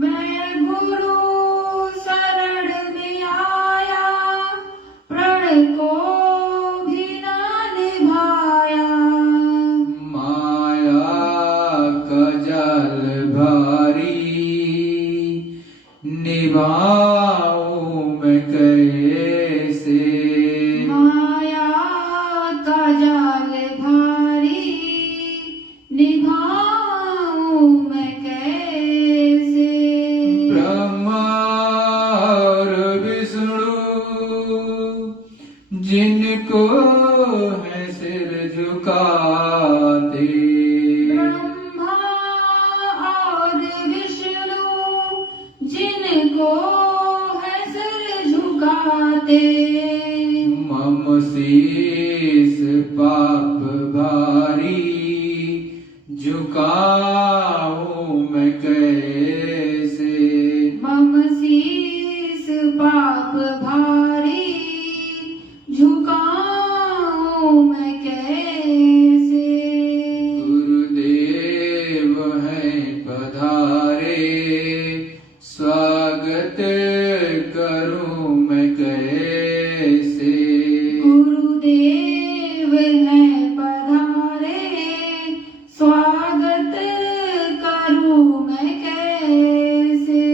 मैं गुरु शरण मैं कैसे। माया का जाल भारी निभाऊं मैं कैसे। ब्रह्मा और विष्णु जिनको है सिर झुकाते, ब्रह्मा और विष्णु जिनको है सिर झुकाते। मम शीस पाप भारी झुकाऊं मैं कैसे। मम शीस पाप भारी झुकाऊं मैं कैसे। गुरुदेव हैं पधारे स्वागत करूं मैं कैसे। गुरुदेव हैं पधारे स्वागत करूं मैं कैसे।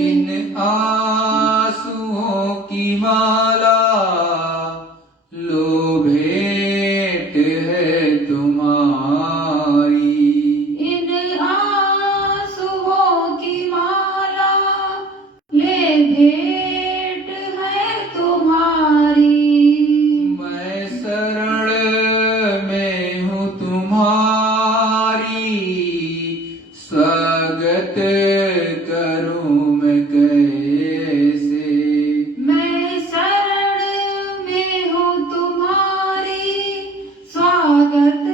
इन आंसुओं की माला लो भेंट है तुम्हारी। इन आंसुओं की माला ले भेंट है तुम्हारी। मैं शरण में हूँ तुम्हारी स्वागत करूं मैं कैसे। मैं शरण में हूँ तुम्हारी स्वागत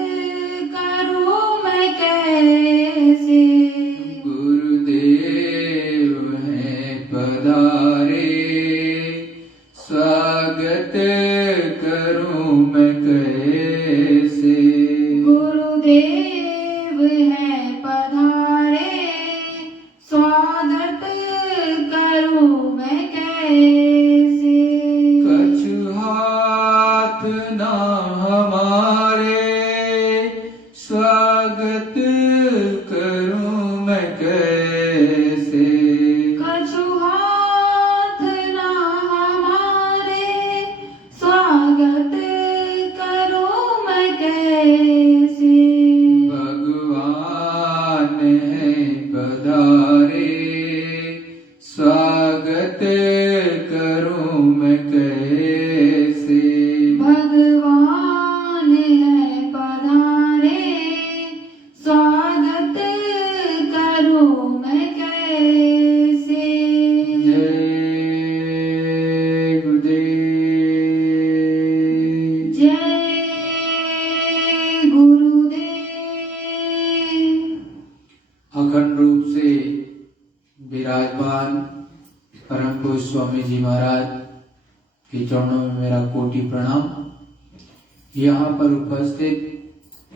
करूं मैं कैसे। गुरुदेव हैं पधारे स्वागत करूं मैं कैसे। गुरुदेव हैं पधारे स्वागत करूं मैं कैसे। कछु हाथ ना हमारे स्वागत करूं मैं कैसे। कछु हाथ ना हमारे स्वागत करूं मैं कैसे। भगवान हैं पधारे स्वागत करूं मैं कैसे। भगवान है पधारे स्वागत करूं मैं कैसे। जय गुरुदेव। जय गुरुदेव। अखंड रूप से विराजमान परम पूज्य स्वामी जी महाराज के चरणों में मेरा कोटि प्रणाम। यहाँ पर उपस्थित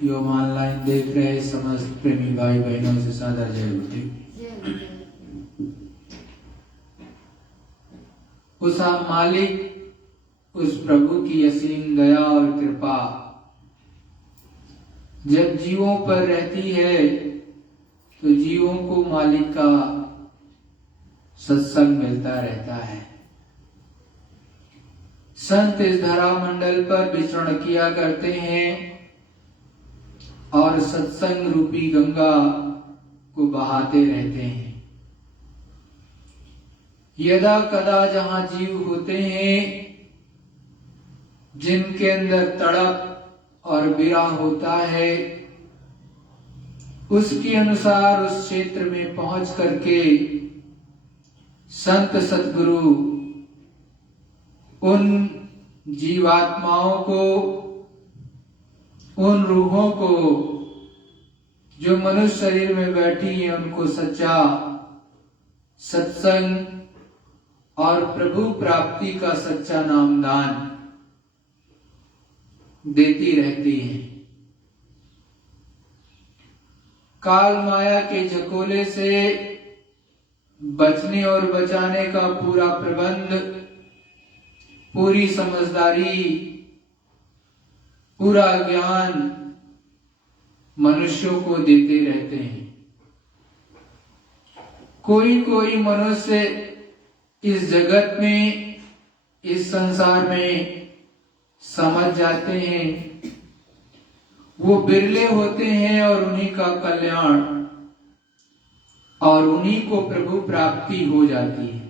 योग ऑनलाइन देख रहे समस्त प्रेमी भाई बहनों से सादर जय गुरुदेव। उस मालिक उस प्रभु की असीम दया और कृपा जब जीवों पर रहती है तो जीवों को मालिक का सत्संग मिलता रहता है। संत इस धरा मंडल पर विचरण किया करते हैं और सत्संग रूपी गंगा को बहाते रहते हैं। यदा कदा जहां जीव होते हैं जिनके अंदर तड़प और विरह होता है, उसके अनुसार उस क्षेत्र में पहुंच करके संत सद्गुरु उन जीवात्माओं को, उन रूहों को जो मनुष्य शरीर में बैठी है, उनको सच्चा सत्संग और प्रभु प्राप्ति का सच्चा नामदान देती रहती है। काल माया के झकोले से बचने और बचाने का पूरा प्रबंध, पूरी समझदारी, पूरा ज्ञान मनुष्यों को देते रहते हैं। कोई कोई मनुष्य इस जगत में, इस संसार में समझ जाते हैं, वो बिरले होते हैं और उन्हीं का कल्याण और उन्हीं को प्रभु प्राप्ति हो जाती है।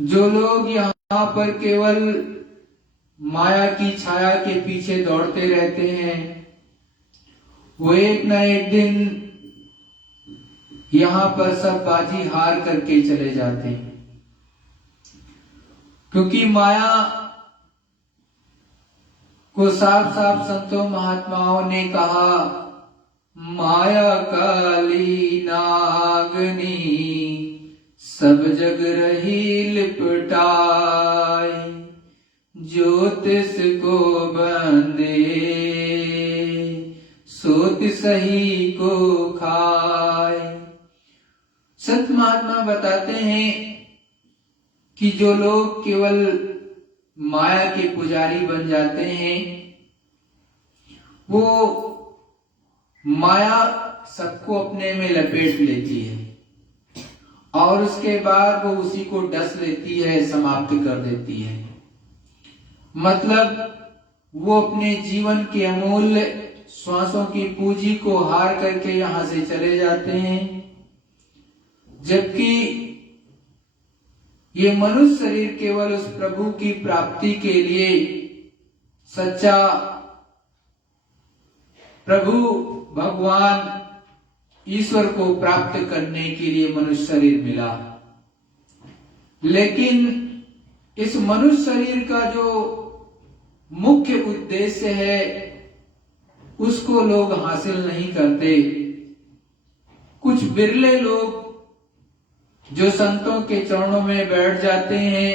जो लोग यहाँ पर केवल माया की छाया के पीछे दौड़ते रहते हैं, वो एक न एक दिन यहाँ पर सब बाजी हार करके चले जाते हैं। क्योंकि माया को साफ साफ संतों महात्माओं ने कहा, माया काली नागनी सब जग रही लिपटाई, ज्योतिष को बंदे सोत सही को खाए। संत महात्मा बताते हैं कि जो लोग केवल माया के पुजारी बन जाते हैं, वो माया सबको अपने में लपेट लेती है और उसके बाद वो उसी को डस लेती है, समाप्त कर देती है। मतलब वो अपने जीवन के अमूल्य श्वासों की पूंजी को हार करके यहां से चले जाते हैं, जबकि ये मनुष्य शरीर केवल उस प्रभु की प्राप्ति के लिए, सच्चा प्रभु भगवान ईश्वर को प्राप्त करने के लिए मनुष्य शरीर मिला। लेकिन इस मनुष्य शरीर का जो मुख्य उद्देश्य है, उसको लोग हासिल नहीं करते। कुछ बिरले लोग जो संतों के चरणों में बैठ जाते हैं,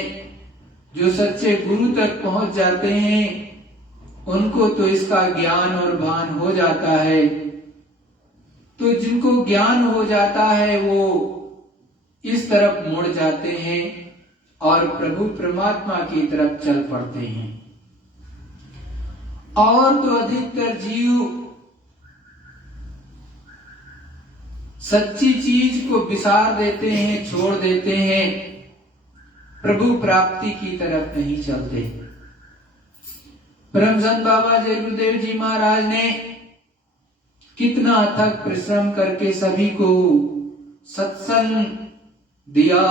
जो सच्चे गुरु तक पहुंच जाते हैं, उनको तो इसका ज्ञान और भान हो जाता है। तो जिनको ज्ञान हो जाता है वो इस तरफ मुड़ जाते हैं और प्रभु परमात्मा की तरफ चल पड़ते हैं। और तो अधिकतर जीव सच्ची चीज को बिसार देते हैं, छोड़ देते हैं, प्रभु प्राप्ति की तरफ नहीं चलते। परम संत बाबा जय गुरुदेव जी महाराज ने कितना अथक परिश्रम करके सभी को सत्संग दिया,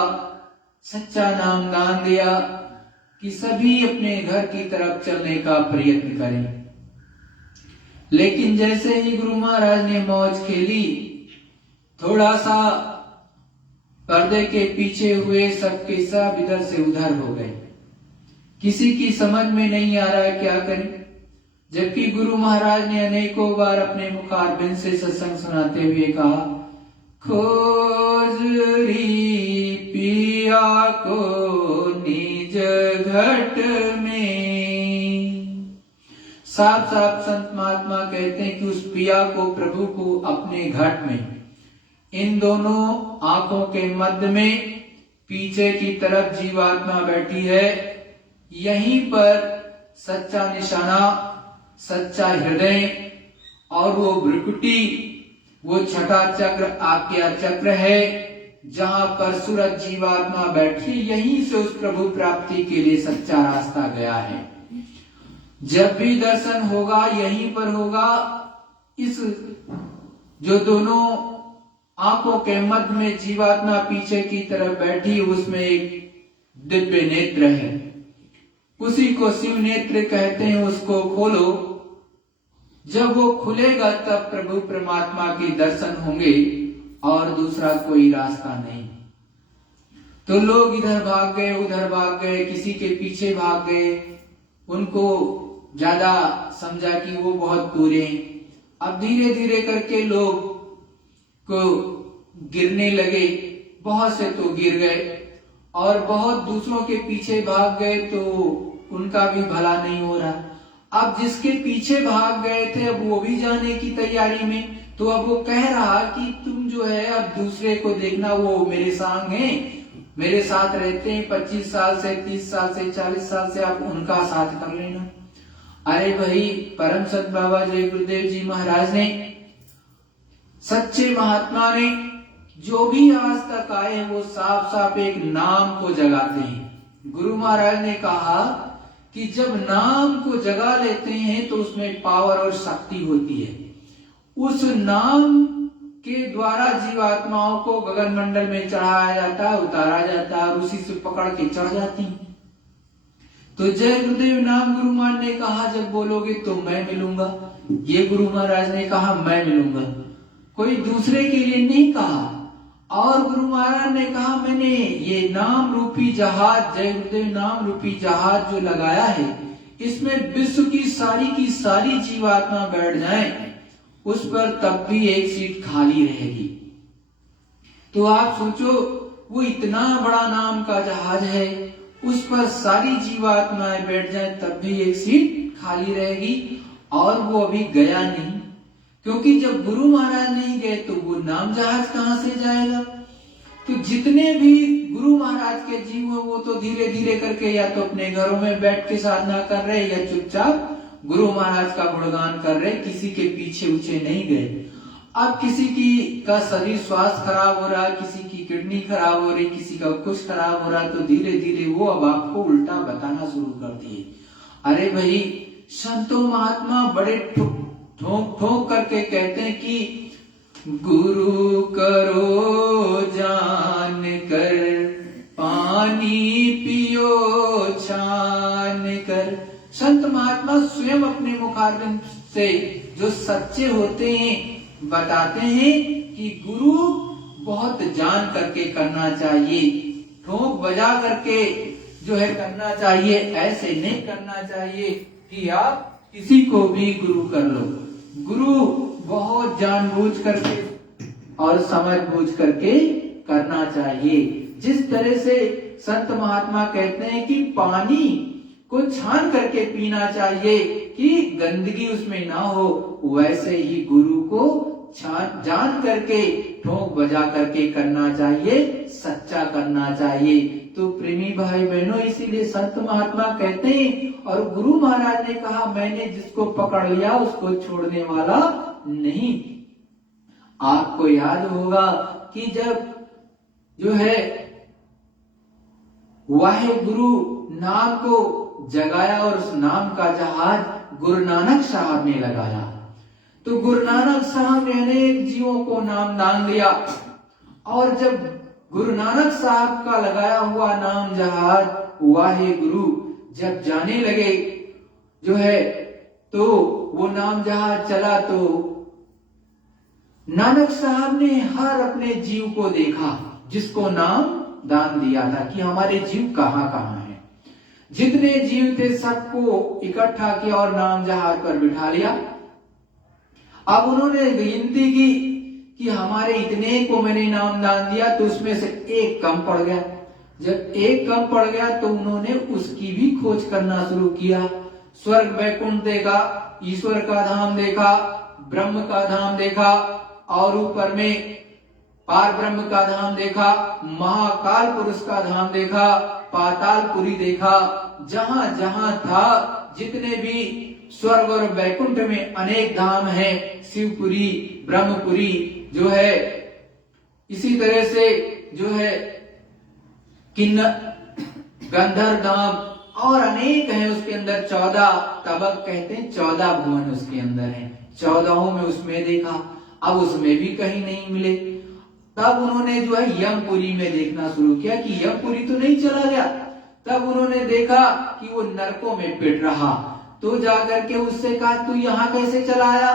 सच्चा नाम दान दिया कि सभी अपने घर की तरफ चलने का प्रयत्न करें। लेकिन जैसे ही गुरु महाराज ने मौज खेली, थोड़ा सा पर्दे के पीछे हुए सबके सब इधर से उधर हो गए। किसी की समझ में नहीं आ रहा है क्या करें। जबकि गुरु महाराज ने अनेकों बार अपने मुखारबिंद से सत्संग सुनाते हुए कहा, खोज री पिया को निज घट में। साफ साफ संत महात्मा कहते हैं कि उस पिया को, प्रभु को अपने घट में, इन दोनों आंखों के मध्य में पीछे की तरफ जीवात्मा बैठी है। यहीं पर सच्चा निशाना, सच्चा हृदय और वो भ्रुकुटी, वो छठा चक्र आज्ञा चक्र है, जहां पर सूरज जीवात्मा बैठी। यहीं से उस प्रभु प्राप्ति के लिए सच्चा रास्ता गया है। जब भी दर्शन होगा यहीं पर होगा। इस जो दोनों आंखों के मध्य में जीवात्मा पीछे की तरफ बैठी, उसमें एक दिव्य नेत्र है, उसी को शिव नेत्र कहते हैं। उसको खोलो, जब वो खुलेगा तब प्रभु परमात्मा के दर्शन होंगे और दूसरा कोई रास्ता नहीं। तो लोग इधर भाग गए, उधर भाग गए, किसी के पीछे भाग गए, उनको ज्यादा समझा कि वो बहुत पूरे हैं। अब धीरे धीरे करके लोग को गिरने लगे, बहुत से तो गिर गए और बहुत दूसरों के पीछे भाग गए, तो उनका भी भला नहीं हो रहा। अब जिसके पीछे भाग गए थे, अब वो भी जाने की तैयारी में, तो अब वो कह रहा कि तुम जो है अब दूसरे को देखना, वो मेरे संग हैं, मेरे साथ रहते हैं 25 साल से, 30 साल से, 40 साल से, आप उनका साथ कर लेना। अरे भाई, परम संत बाबा जय गुरुदेव जी महाराज ने, सच्चे महात्मा ने जो भी आज तक आए हैं वो साफ साफ एक नाम को जगाते हैं। गुरु महाराज ने कहा कि जब नाम को जगा लेते हैं तो उसमें पावर और शक्ति होती है। उस नाम के द्वारा जीवात्माओं को गगन मंडल में चढ़ाया जाता है, उतारा जाता है और उसी से पकड़ के चढ़ जाती है। तो जय गुरुदेव नाम गुरु महाराज ने कहा जब बोलोगे तो मैं मिलूंगा। ये गुरु महाराज ने कहा मैं मिलूंगा, कोई दूसरे के लिए नहीं कहा। और गुरु महाराज ने कहा मैंने ये नाम रूपी जहाज, जय गुरुदेव नाम रूपी जहाज जो लगाया है, इसमें विश्व की सारी जीवात्मा बैठ जाए, उस पर तब भी एक सीट खाली रहेगी। तो आप सोचो वो इतना बड़ा नाम का जहाज है, उस पर सारी जीवात्माएं बैठ जाए तब भी एक सीट खाली रहेगी। और वो अभी गया नहीं, क्योंकि जब गुरु महाराज नहीं गए तो वो नाम जहाज कहां से जाएगा। तो जितने भी गुरु महाराज के जीव हो वो तो धीरे धीरे करके या तो अपने घरों में बैठ के साधना कर रहे या चुपचाप गुरु महाराज का गुणगान कर रहे, किसी के पीछे उछे नहीं गए। अब किसी की का शरीर स्वास्थ्य खराब हो रहा है, किसी की किडनी खराब हो रही, किसी का कुछ खराब हो रहा है, तो धीरे धीरे वो अब आपको उल्टा बताना शुरू कर दिए। अरे भाई संतों महात्मा बड़े ठोक ठोक करके कहते हैं कि गुरु करो जान कर, पानी पियो छान कर। संत महात्मा स्वयं अपने मुखारविंद से जो सच्चे होते हैं बताते हैं कि गुरु बहुत जान करके करना चाहिए, ठोक बजा करके जो है करना चाहिए, ऐसे नहीं करना चाहिए कि आप किसी को भी गुरु कर लो। गुरु बहुत जानबूझ करके और समझ बूझ करके करना चाहिए। जिस तरह से संत महात्मा कहते हैं कि पानी को छान करके पीना चाहिए कि गंदगी उसमें ना हो, वैसे ही गुरु को जान करके ठोक बजा करके करना चाहिए, सच्चा करना चाहिए। तो प्रेमी भाई बहनों, इसीलिए संत महात्मा कहते हैं, और गुरु महाराज ने कहा मैंने जिसको पकड़ लिया उसको छोड़ने वाला नहीं। आपको याद होगा कि जब जो है वाहे गुरु नाम को जगाया और उस नाम का जहाज गुरु नानक साहब ने लगाया, तो गुरु नानक साहब ने अनेक जीवों को नाम दान दिया। और जब गुरु नानक साहब का लगाया हुआ नाम जहाज वाहे गुरु जब जाने लगे जो है, तो वो नाम जहाज चला, तो नानक साहब ने हर अपने जीव को देखा जिसको नाम दान दिया था कि हमारे जीव कहाँ कहाँ हैं। जितने जीव थे सबको इकट्ठा किया और नाम जहाज पर बिठा लिया। अब उन्होंने गिनती की कि हमारे इतने को मैंने नाम दान दिया, तो उसमें से एक कम पड़ गया। जब एक कम पड़ गया तो उन्होंने उसकी भी खोज करना शुरू किया। स्वर्ग वैकुंठ देखा, ईश्वर का धाम देखा, ब्रह्म का धाम देखा, और ऊपर में पार ब्रह्म का धाम देखा, महाकाल पुरुष का धाम देखा, पातालपुरी देखा। जहां जहां था, जितने भी स्वर्ग और वैकुंठ में अनेक धाम हैं, शिवपुरी, ब्रह्मपुरी जो है, इसी तरह से जो है गंधर्व धाम और अनेक हैं। उसके अंदर 14 तबक कहते हैं, 14 भुवन उसके अंदर हैं। 14 में उसमें देखा, अब उसमें भी कहीं नहीं मिले। तब उन्होंने जो है यमपुरी में देखना शुरू किया कि यमपुरी तो नहीं चला गया। तब उन्होंने देखा कि वो नरकों में पिट रहा, तो जाकर के उससे कहा तू यहाँ कैसे चला आया?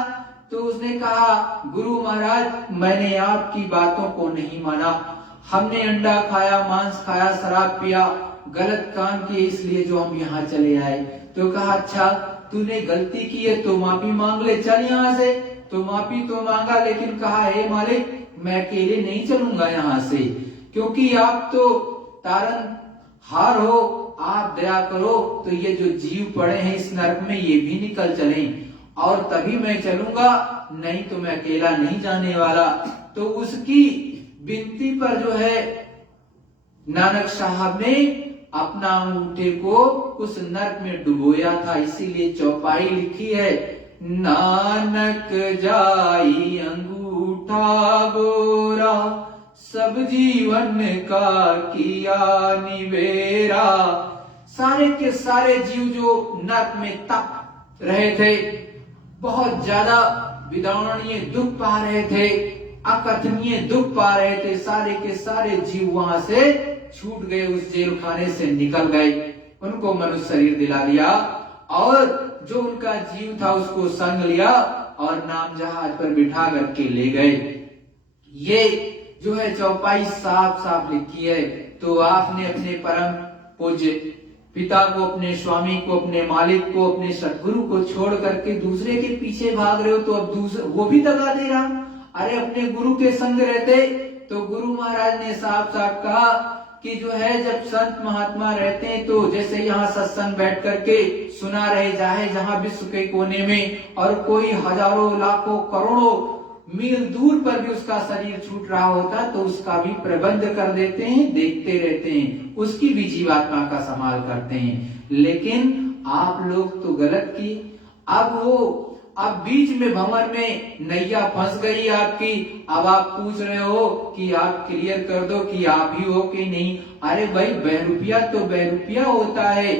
तो उसने कहा गुरु महाराज मैंने आपकी बातों को नहीं माना, हमने अंडा खाया, मांस खाया, शराब पिया, गलत काम किए, इसलिए जो हम यहाँ चले आए। तो कहा अच्छा तूने गलती की है तो माफी मांग ले, चल यहाँ से। तो माफी तो मांगा, लेकिन कहा हे मालिक मैं अकेले नहीं चलूंगा यहाँ से, क्योंकि आप तो तारन हार हो, आप दया करो तो ये जो जीव पड़े हैं इस नरक में ये भी निकल चले, और तभी मैं चलूंगा, नहीं तो मैं अकेला नहीं जाने वाला। तो उसकी विनती पर जो है नानक साहब ने अपना अंगूठे को उस नरक में डुबोया था। इसीलिए चौपाई लिखी है, नानक जाई अंगूठा गोरा, सब जीवन का किया निवेरा। सारे के सारे जीव जो नरक में तप रहे थे, बहुत ज्यादा विदारणीय दुख पा रहे थे, अकथनीय दुख पा रहे थे, सारे के सारे जीव वहां से छूट गए, उस जेल खाने से निकल गए। उनको मनुष्य शरीर दिला दिया और जो उनका जीव था उसको संग लिया और नाम जहाज पर बिठा करके ले गए। ये जो है चौपाई साफ साफ लिखी है। तो आपने अपने परम पूज्य पिता को, अपने स्वामी को, अपने मालिक को, अपने सदगुरु को छोड़ करके दूसरे के पीछे भाग रहे हो, तो अब दूसरे वो भी दगा दे रहा। अरे अपने गुरु के संग रहते तो गुरु महाराज ने साफ साफ कहा कि जो है जब संत महात्मा रहते हैं तो जैसे यहाँ सत्संग बैठ करके सुना रहे जाए जहाँ विश्व के कोने में, और कोई हजारों लाखों करोड़ों मील दूर पर भी उसका शरीर छूट रहा होता तो उसका भी प्रबंध कर देते हैं, देखते रहते हैं, उसकी भी जीवात्मा का संभाल करते हैं। लेकिन आप लोग तो गलत की। अब बीच में भंवर में नैया फंस गई आपकी। अब आप पूछ रहे हो कि आप क्लियर कर दो कि आप ही हो कि नहीं। अरे भाई, बहरूपिया तो बहरूपिया होता है।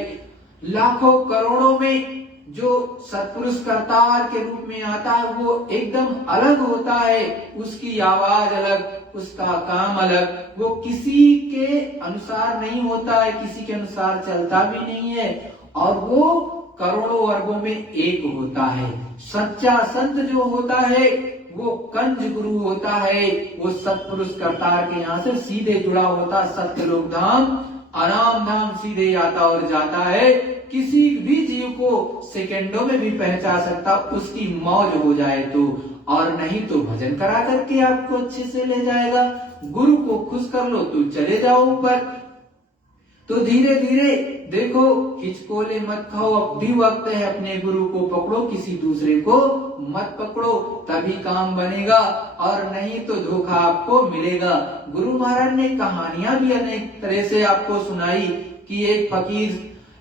लाखों करोड़ों में जो सत्पुरुष करतार के रूप में आता है वो एकदम अलग होता है। उसकी आवाज अलग, उसका काम अलग, वो किसी के अनुसार नहीं होता है, किसी के अनुसार चलता भी नहीं है, और वो करोड़ों अरबों में एक होता है। सच्चा संत जो होता है वो कंज गुरु होता है, वो सत्पुरुष करतार के यहाँ से सीधे जुड़ा होता, सत्य लोक धाम आराम धाम सीधे आता और जाता है। किसी भी जीव को सेकंडों में भी पहचान सकता, उसकी मौज हो जाए तो, और नहीं तो भजन करा करके आपको अच्छे से ले जाएगा। गुरु को खुश कर लो तो चले जाओ ऊपर। तो धीरे धीरे देखो, हिचकोले मत खाओ, अब भी वक्त है, अपने गुरु को पकड़ो, किसी दूसरे को मत पकड़ो, तभी काम बनेगा, और नहीं तो धोखा आपको मिलेगा। गुरु महाराज ने कहानियां भी अनेक तरह से आपको सुनाई कि एक फकीर,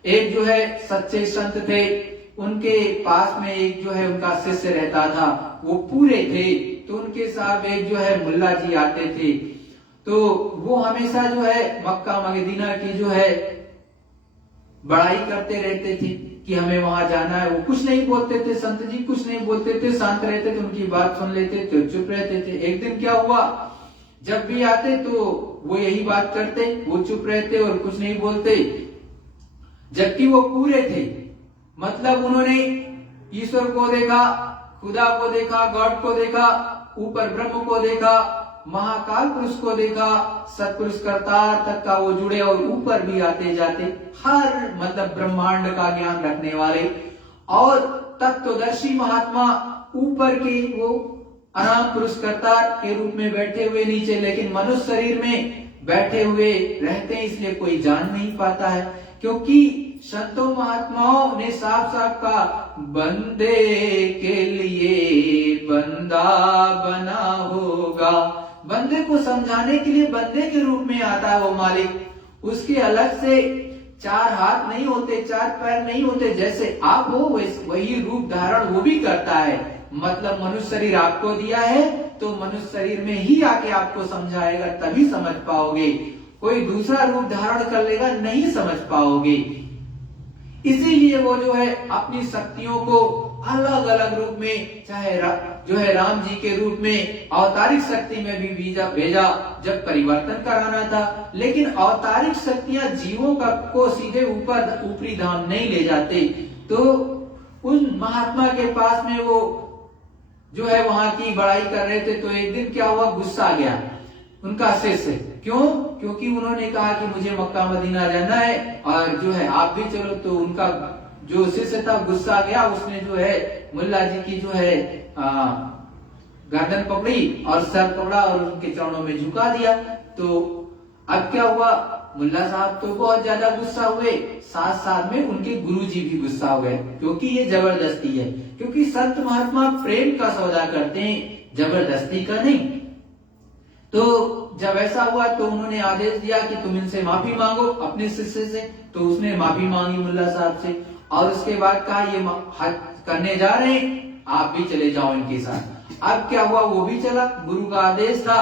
एक जो है सच्चे संत थे, उनके पास में एक जो है उनका शिष्य रहता था, वो पूरे थे। तो उनके साथ एक जो है मुल्ला जी आते थे, तो वो हमेशा जो है मक्का मदीना की जो है बड़ाई करते रहते थे कि हमें वहां जाना है। वो कुछ नहीं बोलते थे, संत जी कुछ नहीं बोलते थे, शांत रहते थे, उनकी बात सुन लेते थे, चुप रहते थे। एक दिन क्या हुआ, जब भी आते तो वो यही बात करते, वो चुप रहते और कुछ नहीं बोलते, जबकि वो पूरे थे। मतलब उन्होंने ईश्वर को देखा, खुदा को देखा, गॉड को देखा, ऊपर ब्रह्म को देखा, महाकाल पुरुष को देखा, सत्पुरुष करतार तक का वो जुड़े, और ऊपर भी आते जाते, हर मतलब ब्रह्मांड का ज्ञान रखने वाले और तत्वदर्शी महात्मा, ऊपर के वो अनाम पुरुष करतार के रूप में बैठे हुए नीचे, लेकिन मनुष्य शरीर में बैठे हुए रहते हैं, इसलिए कोई जान नहीं पाता है। क्योंकि संतों महात्माओं ने साफ साफ कहा, बंदे के लिए बंदा बना होगा। बंदे को समझाने के लिए बंदे के रूप में आता है वो मालिक। उसके अलग से चार हाथ नहीं होते, चार पैर नहीं होते, जैसे आप हो वही रूप धारण वो भी करता है। मतलब मनुष्य शरीर आपको दिया है तो मनुष्य शरीर में ही आके आपको समझाएगा, तभी समझ पाओगे। कोई दूसरा रूप धारण कर लेगा, नहीं समझ पाओगे। इसीलिए वो जो है अपनी शक्तियों को अलग अलग रूप में, चाहे जो है राम जी के रूप में अवतारिक शक्ति में भी भेजा जब परिवर्तन कराना था। लेकिन अवतारिक शक्तियां जीवों को सीधे ऊपरी धाम नहीं ले जाते। तो उन महात्मा के पास में वो जो है वहां की बड़ाई कर रहे थे, तो एक दिन क्या हुआ, गुस्सा आ गया उनका शिष्य। क्यों? क्योंकि उन्होंने कहा कि मुझे मक्का मदीना जाना है और जो है आप भी चलो। तो उनका जो शिष्य था गुस्सा गया, उसने जो है मुल्ला जी की जो है गर्दन पकड़ी और सर पकड़ा और उनके चरणों में झुका दिया। तो अब क्या हुआ, मुल्ला साहब तो बहुत ज्यादा गुस्सा हुए, साथ साथ में उनके गुरुजी भी गुस्सा हो गए, क्योंकि ये जबरदस्ती है। क्योंकि संत महात्मा प्रेम का सौदा करते हैं, जबरदस्ती का नहीं। तो जब ऐसा हुआ तो उन्होंने आदेश दिया कि तुम इनसे माफी मांगो, अपने शिष्य से। तो उसने माफी मांगी मुल्ला साहब से, और उसके बाद कहा ये हज करने जा रहे हैं, आप भी चले जाओ इनके साथ। अब क्या हुआ, वो भी चला, गुरु का आदेश था।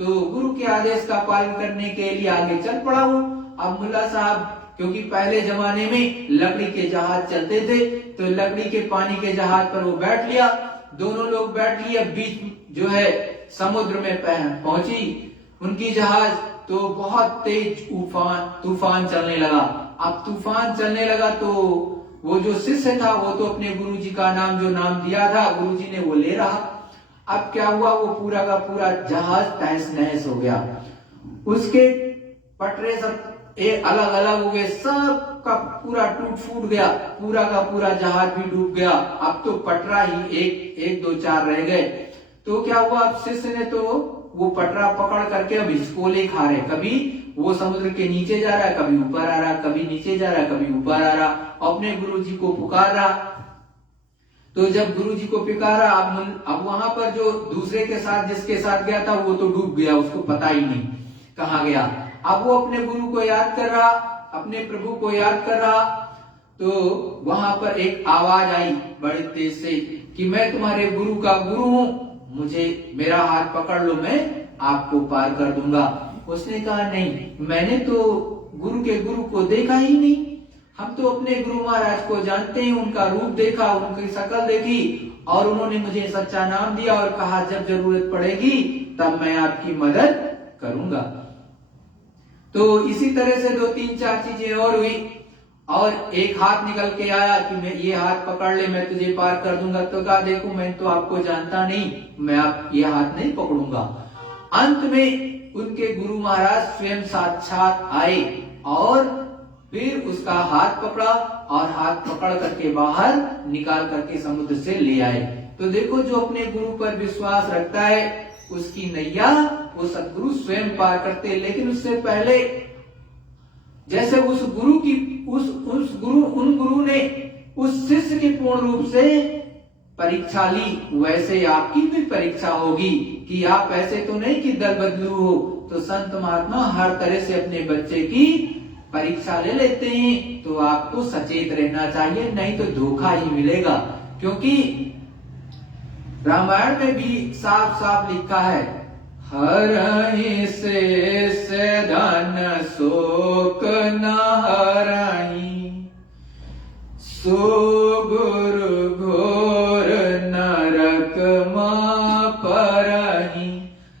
तो गुरु के आदेश का पालन करने के लिए आगे चल पड़ा वो। अब मुल्ला साहब, क्योंकि पहले जमाने में लकड़ी के जहाज चलते थे, तो लकड़ी के पानी के जहाज पर वो बैठ लिया, दोनों लोग बैठ लिए, बीच जो है समुद्र में पहुंची उनकी जहाज, तो बहुत तेज तूफान चलने लगा। अब तूफान चलने लगा तो वो जो शिष्य था वो तो अपने गुरुजी का नाम, जो नाम दिया था गुरुजी ने, वो ले रहा। अब क्या हुआ, वो पूरा का पूरा जहाज तहस नहस हो गया, उसके पटरे सब अलग अलग हो गए, सब का पूरा टूट फूट गया, पूरा का पूरा जहाज भी डूब गया। अब तो पटरा ही एक दो चार रह गए। तो क्या हुआ, अब शिष्य ने तो वो पटरा पकड़ करके अब हिचकोले खा रहे, कभी वो समुद्र के नीचे जा रहा है, कभी ऊपर आ रहा, कभी नीचे जा रहा है, कभी ऊपर आ रहा, अपने गुरुजी को पुकार रहा। तो जब गुरुजी को पुकारा, अब वहां पर जो दूसरे के साथ जिसके साथ गया था वो तो डूब गया, उसको पता ही नहीं कहाँ गया। अब वो अपने गुरु को याद कर रहा, अपने प्रभु को याद कर रहा, तो वहां पर एक आवाज आई बड़े तेज से कि मैं तुम्हारे गुरु का गुरु हूं, मुझे मेरा हाथ पकड़ लो, मैं आपको पार कर दूंगा। उसने कहा नहीं, मैंने तो गुरु के गुरु को देखा ही नहीं, हम तो अपने गुरु महाराज को जानते हैं, उनका रूप देखा, उनकी शक्ल देखी, और उन्होंने मुझे सच्चा नाम दिया और कहा जब जरूरत पड़ेगी तब मैं आपकी मदद करूंगा। तो इसी तरह से 2-3-4 चीजें और हुई, और एक हाथ निकल के आया कि मैं ये हाथ पकड़ ले, मैं तुझे पार कर दूंगा। तो कहा देखो मैं तो आपको जानता नहीं, मैं आप ये हाथ नहीं पकड़ूंगा। अंत में उनके गुरु महाराज स्वयं साक्षात आए और फिर उसका हाथ पकड़ा और हाथ पकड़ करके बाहर निकाल करके समुद्र से ले आए। तो देखो जो अपने गुरु पर विश्वास रखता है उसकी नैया वो सदगुरु स्वयं पार करते हैं। लेकिन उससे पहले जैसे उन गुरु ने उस शिष्य की पूर्ण रूप से परीक्षा ली, वैसे आपकी भी परीक्षा होगी कि आप ऐसे तो नहीं कि दल बदलू हो। तो संत महात्मा हर तरह से अपने बच्चे की परीक्षा ले लेते हैं, तो आपको सचेत रहना चाहिए, नहीं तो धोखा ही मिलेगा। क्योंकि रामायण में भी साफ साफ लिखा है, हरहि शेष धन शोक न हरहि, सो गुरु घोर नरक मां परहि।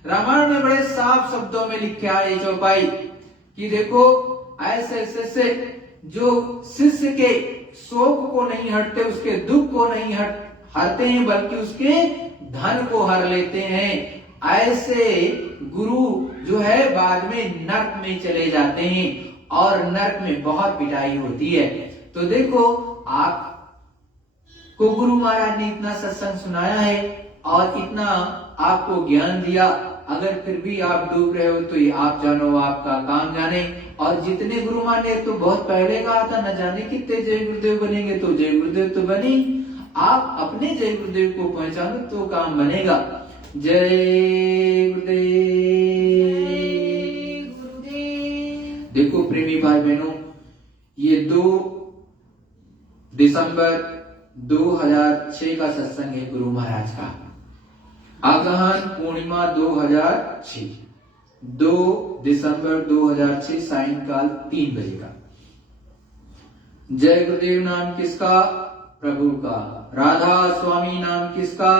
रामायण में बड़े साफ शब्दों में लिखा है ये चौपाई कि देखो ऐसे शिष्य जो शिष्य के शोक को नहीं हटते, उसके दुख को नहीं हरते हैं, बल्कि उसके धन को हर लेते हैं, ऐसे गुरु जो है बाद में नरक में चले जाते हैं और नरक में बहुत पिटाई होती है। तो देखो आपको गुरु महाराज ने इतना सत्संग सुनाया है और इतना आपको ज्ञान दिया, अगर फिर भी आप डूब रहे हो तो ये आप जानो, आपका काम जाने। और जितने गुरु महाराज ने तो बहुत पहले कहा था, न जाने कितने जय गुरुदेव बनेंगे, तो जय गुरुदेव तो बनी, आप अपने जय गुरुदेव को पहचानो तो काम बनेगा। जय गुरुदेव। देखो प्रेमी भाई बहनों, ये 2 दिसंबर 2006 का सत्संग है गुरु महाराज का, आगहन पूर्णिमा 2006, 2 दिसंबर 2006 सायंकाल 3 बजे का। जय गुरुदेव नाम किसका? प्रभु का। राधा स्वामी नाम किसका?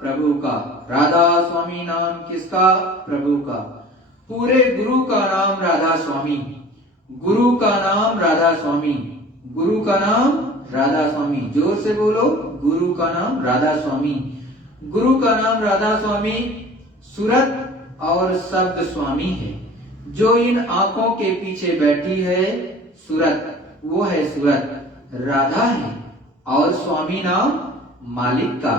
प्रभु का। राधा स्वामी नाम किसका? प्रभु का। पूरे गुरु का नाम राधा स्वामी, गुरु का नाम राधा स्वामी, गुरु का नाम राधा स्वामी। जोर से बोलो, गुरु का नाम राधा स्वामी। गुरु का नाम राधा स्वामी सूरत और शब्द स्वामी है। जो इन आंखों के पीछे बैठी है सूरत, वो है सूरत, राधा है, और स्वामी नाम मालिक का।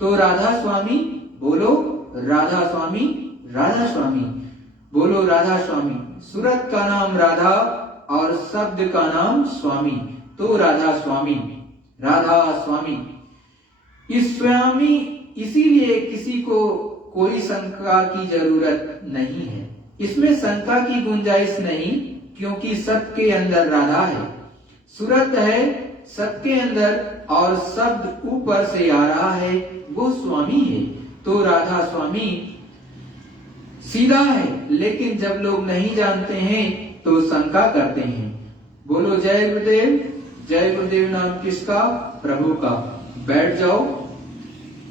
तो राधा स्वामी बोलो, राधा स्वामी, राधा स्वामी बोलो, राधा स्वामी। सूरत का नाम राधा और शब्द का नाम स्वामी, तो राधा स्वामी, राधा स्वामी। इस स्वामी इसीलिए किसी को कोई शंका की जरूरत नहीं है, इसमें शंका की गुंजाइश नहीं, क्योंकि सबके अंदर राधा है, सूरत है सबके अंदर, और शब्द ऊपर से आ रहा है, वो स्वामी है। तो राधा स्वामी सीधा है, लेकिन जब लोग नहीं जानते हैं तो शंका करते हैं। बोलो जय गुरुदेव। जय गुरुदेव नाम किसका? प्रभु का। बैठ जाओ,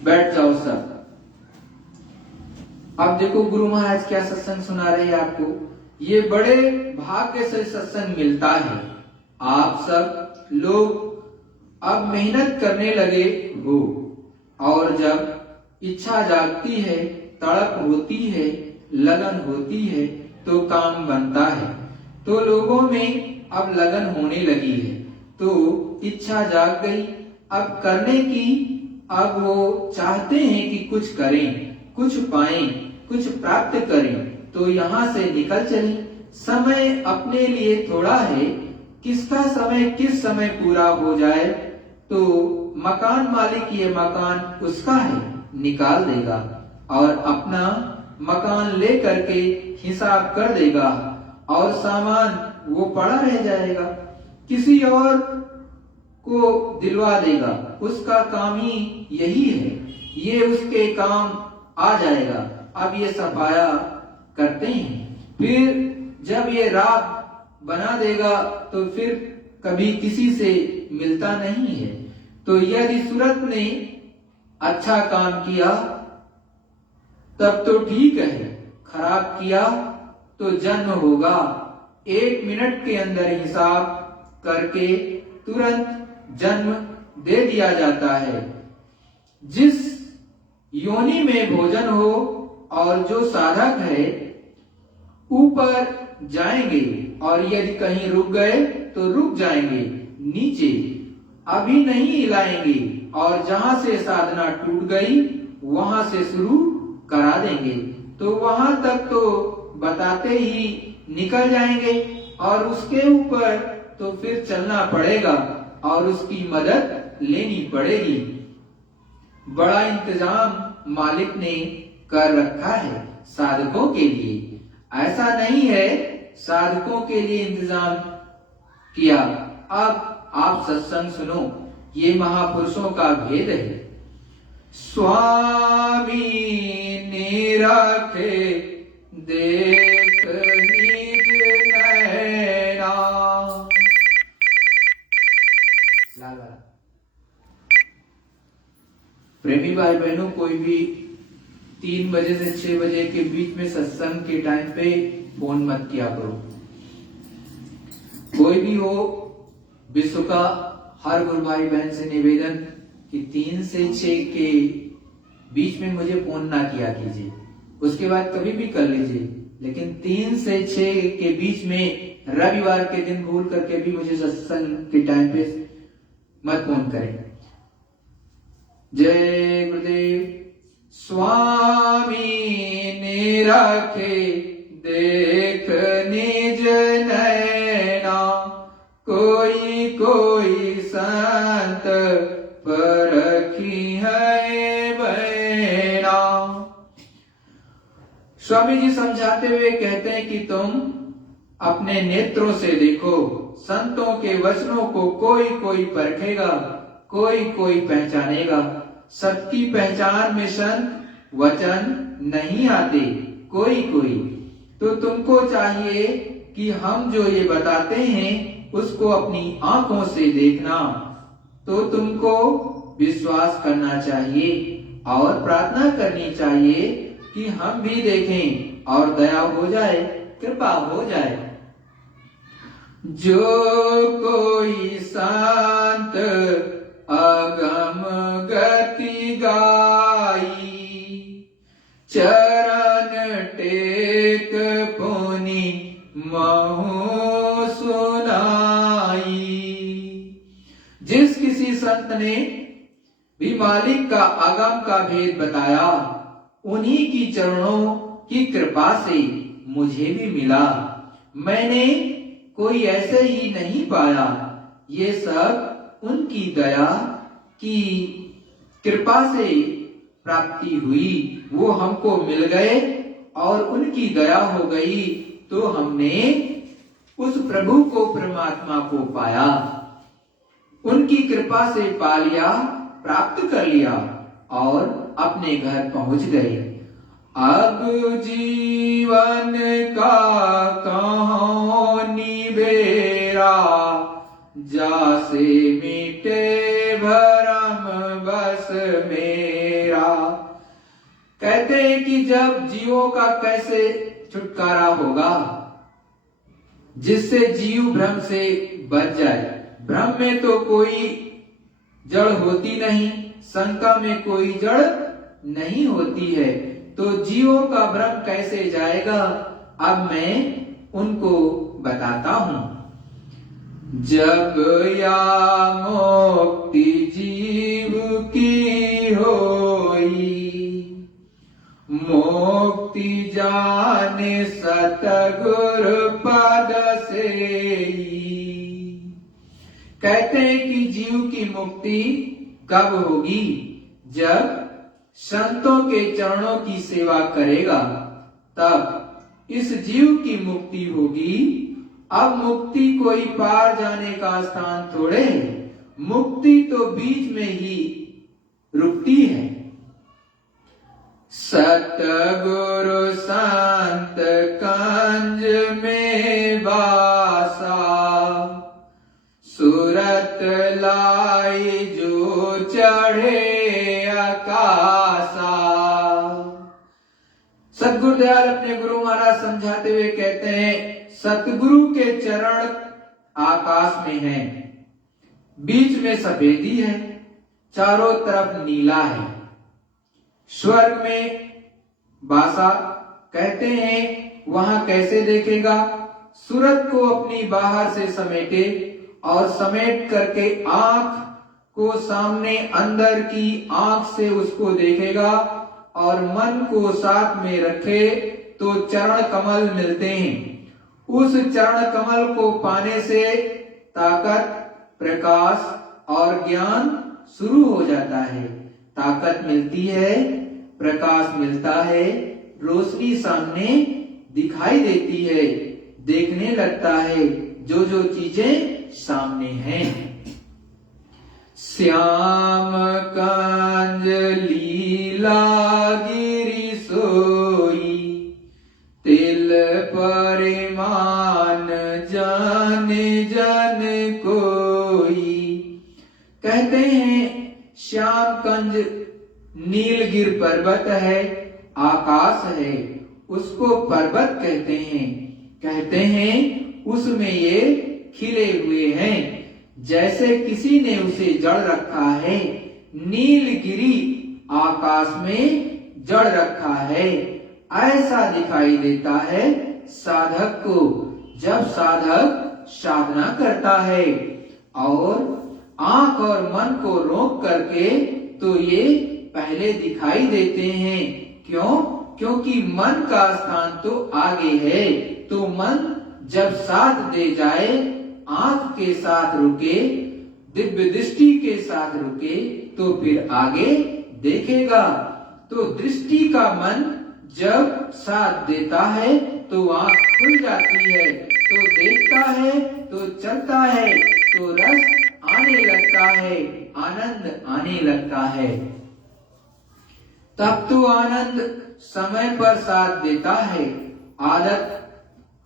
बैठ जाओ सब। अब देखो गुरु महाराज क्या सत्संग सुना रहे हैं आपको। ये बड़े भाग्य से सत्संग मिलता है। आप सब लोग अब मेहनत करने लगे हो, और जब इच्छा जागती है, तड़प होती है, लगन होती है, तो काम बनता है। तो लोगों में अब लगन होने लगी है, तो इच्छा जाग गई अब करने की। अब वो चाहते हैं कि कुछ करें, कुछ पाएं, कुछ प्राप्त करें, तो यहाँ से निकल चलें। समय अपने लिए थोड़ा है, किसका समय किस समय पूरा हो जाए, तो मकान मालिक ये मकान उसका है, निकाल देगा और अपना मकान ले करके हिसाब कर देगा, और सामान वो पड़ा रह जाएगा, किसी और को दिलवा देगा। उसका काम ही यही है, ये उसके काम आ जाएगा। अब ये सफाया करते हैं, फिर जब ये रात बना देगा तो फिर कभी किसी से मिलता नहीं है। तो यदि सूरत ने अच्छा काम किया तब तो ठीक है, खराब किया तो जन्म होगा। 1 मिनट के अंदर हिसाब करके तुरंत जन्म दे दिया जाता है। जिस योनि में भोजन हो और जो साधक है ऊपर जाएंगे, और यदि कहीं रुक गए तो रुक जाएंगे नीचे, अभी नहीं हिलाएंगे, और जहां से साधना टूट गई वहां से शुरू करा देंगे। तो वहां तक तो बताते ही निकल जाएंगे, और उसके ऊपर तो फिर चलना पड़ेगा और उसकी मदद लेनी पड़ेगी। बड़ा इंतजाम मालिक ने कर रखा है साधकों के लिए। ऐसा नहीं है साधकों के लिए इंतजाम किया। अब आप सत्संग सुनो, ये महापुरुषों का भेद है। स्वामी ने रखे देख निज नैना। प्रेमी भाई बहनों, कोई भी 3 बजे से 6 बजे के बीच में सत्संग के टाइम पे फोन मत किया करो। कोई भी हो, विश्व का हर गुरु भाई बहन से निवेदन कि 3 से 6 के बीच में मुझे फोन ना किया कीजिए। उसके बाद कभी भी कर लीजिए, लेकिन 3 से 6 के बीच में रविवार के दिन भूल करके भी मुझे सत्संग के टाइम पे मत फोन करें। जय गुरुदेव। स्वामी ने रखे देख निज नैना, कोई कोई संत परखी है बैना। स्वामी जी समझाते हुए कहते हैं कि तुम अपने नेत्रों से देखो, संतों के वचनों को कोई कोई परखेगा, कोई कोई पहचानेगा। सबकी पहचान में संत वचन नहीं आते, कोई कोई। तो तुमको चाहिए कि हम जो ये बताते हैं उसको अपनी आंखों से देखना, तो तुमको विश्वास करना चाहिए और प्रार्थना करनी चाहिए कि हम भी देखें और दया हो जाए, कृपा हो जाए। जो कोई शांत अगम गति गाई, चरण टेक पुनि महु सुनाई। जिस किसी संत ने भी मालिक का आगम का भेद बताया, उन्हीं की चरणों की कृपा से मुझे भी मिला। मैंने कोई ऐसे ही नहीं पाया, ये सब उनकी दया की कृपा से प्राप्ति हुई। वो हमको मिल गए और उनकी दया हो गई, तो हमने उस प्रभु को, परमात्मा को पाया। उनकी कृपा से पा लिया, प्राप्त कर लिया और अपने घर पहुंच गए। अब जीवन का कहो निबेरा, जासे मिटे भरम बस मेरा। कहते हैं कि जब जीवों का कैसे छुटकारा होगा, जिससे जीव भ्रम से बच जाए। भ्रम में तो कोई जड़ होती नहीं, शंका में कोई जड़ नहीं होती है, तो जीवों का भ्रम कैसे जाएगा, अब मैं उनको बताता हूं। जब या मुक्ति जीव की होई, मुक्ति जाने सतगुरु पद से। कहते हैं कि जीव की मुक्ति कब होगी, जब संतों के चरणों की सेवा करेगा, तब इस जीव की मुक्ति होगी। अब मुक्ति कोई पार जाने का स्थान थोड़े, मुक्ति तो बीच में ही रुकती है। सतगुरु संत कंज में वासा, सूरत लाई जो चढ़े आकाशा। सतगुरुदयाल अपने गुरु महाराज समझाते हुए कहते हैं, सतगुरु के चरण आकाश में हैं, बीच में सफेदी है, चारों तरफ नीला है। स्वर्ग में बासा, कहते हैं वहां कैसे देखेगा, सूरत को अपनी बाहर से समेटे और समेट करके आंख को सामने अंदर की आंख से उसको देखेगा, और मन को साथ में रखे तो चरण कमल मिलते हैं। उस चरण कमल को पाने से ताकत, प्रकाश और ज्ञान शुरू हो जाता है। ताकत मिलती है, प्रकाश मिलता है, रोशनी सामने दिखाई देती है, देखने लगता है जो जो चीजें सामने हैं। श्याम कंज लीला गिरी सोई, तिल परिमाण जाने जन कोई। कहते हैं श्याम कंज नीलगिर पर्वत है, आकाश है, उसको पर्वत कहते हैं। कहते हैं उसमें ये खिले हुए हैं, जैसे किसी ने उसे जड़ रखा है। नीलगिरी आकाश में जड़ रखा है, ऐसा दिखाई देता है साधक को, जब साधक साधना करता है और आंख और मन को रोक करके, तो ये पहले दिखाई देते हैं। क्यों? क्योंकि मन का स्थान तो आगे है, तो मन जब साथ दे जाए, आंख के साथ रुके, दिव्य दृष्टि के साथ रुके, तो फिर आगे देखेगा। तो दृष्टि का मन जब साथ देता है तो आंख खुल जाती है, तो देखता है, तो चलता है, तो रस आने लगता है, आनंद आने लगता है। तब तो आनंद समय पर साथ देता है। आदत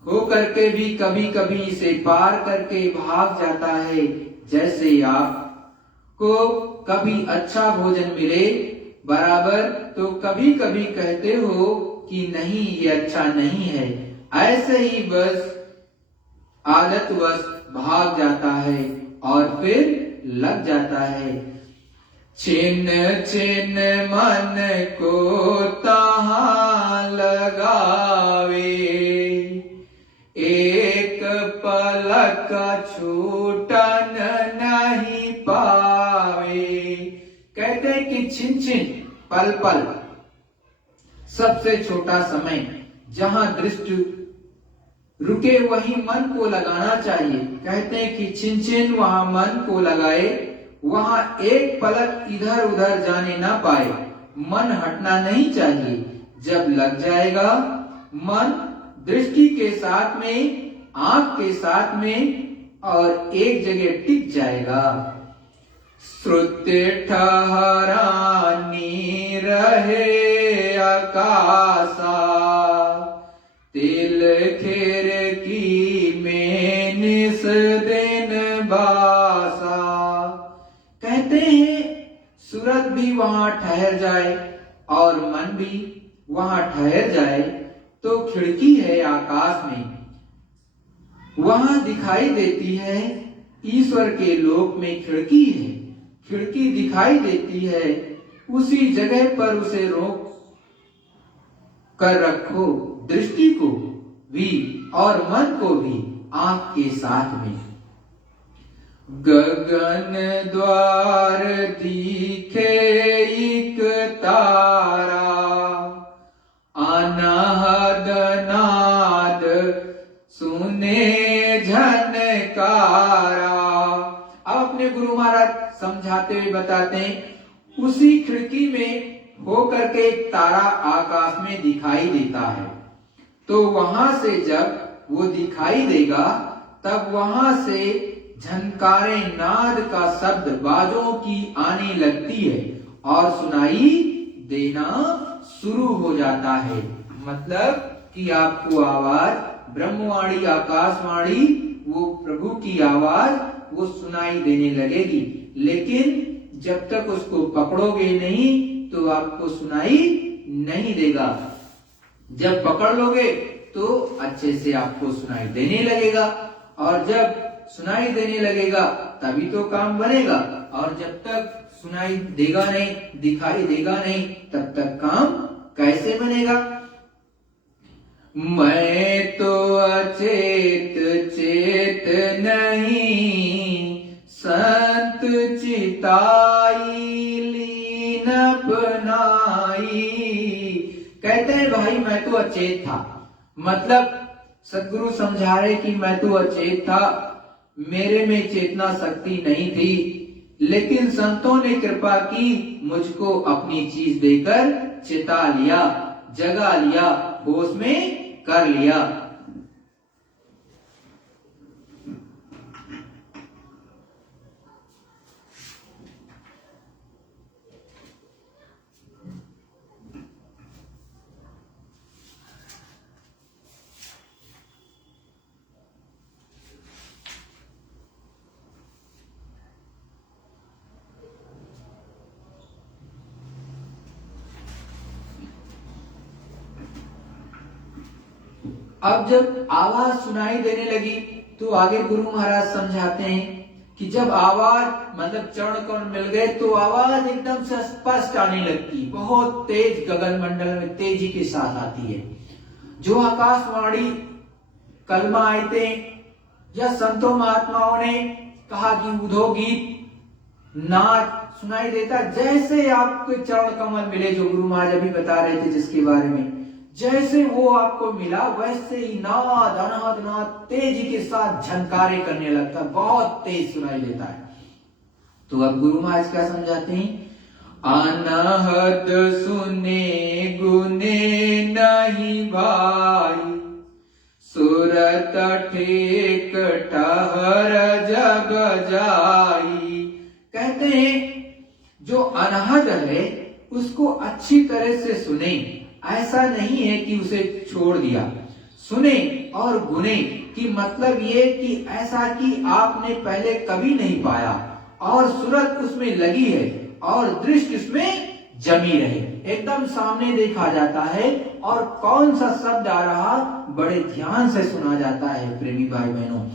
हो करके भी कभी कभी इसे पार करके भाग जाता है। जैसे आपको कभी अच्छा भोजन मिले बराबर, तो कभी कभी कहते हो कि नहीं ये अच्छा नहीं है, ऐसे ही बस आदतवश भाग जाता है और फिर लग जाता है। छिन्न छिन्न मन को तहाँ लगावे, एक पलक छूटन नहीं पावे। कहते हैं कि छिन छिन पल पल सबसे छोटा समय, जहां दृष्टि रुके वहीं मन को लगाना चाहिए। कहते हैं कि छिन छिन वहां मन को लगाए, वहां एक पलक इधर उधर जाने ना पाए, मन हटना नहीं चाहिए। जब लग जाएगा मन दृष्टि के साथ में, आंख के साथ में, और एक जगह टिक जाएगा। श्रुति ठहरानी रहे आकाशा, तिल खेर की में निस दिन बासा। कहते हैं सूरत भी वहां ठहर जाए और मन भी वहां ठहर जाए तो खिड़की है आकाश में, वहां दिखाई देती है ईश्वर के लोक में खिड़की है, खिड़की दिखाई देती है, उसी जगह पर उसे रोक कर रखो दृष्टि को भी और मन को भी आंख के साथ में। गगन द्वार दिखे एक तारा, अनहद नाद सुने झनकारा। अब अपने गुरु महाराज समझाते हुए बताते हैं उसी खिड़की में होकर के एक तारा आकाश में दिखाई देता है, तो वहां से जब वो दिखाई देगा तब वहां से झनकारे नाद का शब्द बाजों की आने लगती है और सुनाई देना शुरू हो जाता है। मतलब कि आपको आवाज ब्रह्मवाणी आकाशवाणी वो प्रभु की आवाज वो सुनाई देने लगेगी, लेकिन जब तक उसको पकड़ोगे नहीं तो आपको सुनाई नहीं देगा। जब पकड़ लोगे तो अच्छे से आपको सुनाई देने लगेगा, और जब सुनाई देने लगेगा तभी तो काम बनेगा, और जब तक सुनाई देगा नहीं, दिखाई देगा नहीं, तब तक काम कैसे बनेगा। मैं तो अचेत चेत नहीं, संत चिताई लीन अपनाई। कहते हैं भाई मैं तो अचेत था, मतलब सदगुरु समझा रहे कि मैं तो अचेत था, मेरे में चेतना शक्ति नहीं थी, लेकिन संतों ने कृपा की, मुझको अपनी चीज देकर चिता लिया, जगा लिया, होश में कर लिया। अब जब आवाज सुनाई देने लगी तो आगे गुरु महाराज समझाते हैं कि जब आवाज मतलब चरण कमल मिल गए तो आवाज एकदम से स्पष्ट आने लगती, बहुत तेज गगन मंडल में तेजी के साथ आती है। जो आकाशवाणी कलमा आयते या संतों महात्माओं ने कहा कि उधो गीत नाद सुनाई देता, जैसे आपके चरण कमल मिले, जो गुरु महाराज अभी बता रहे थे जिसके बारे में, जैसे वो आपको मिला वैसे ही नाद अनाद नाद तेजी के साथ झनकारे करने लगता, बहुत तेज सुनाई देता है। तो अब गुरु महाराज क्या समझाते हैं, अनहद सुने गुने नहीं भाई, सुरत ठेक ठहर जग जाई। कहते हैं जो अनहद है उसको अच्छी तरह से सुने, ऐसा नहीं है कि उसे छोड़ दिया, सुने और गुने कि मतलब ये कि ऐसा कि आपने पहले कभी नहीं पाया, और सूरत उसमें लगी है और दृष्टि उसमें जमी रहे, एकदम सामने देखा जाता है, और कौन सा शब्द आ रहा बड़े ध्यान से सुना जाता है। प्रेमी भाई बहनों,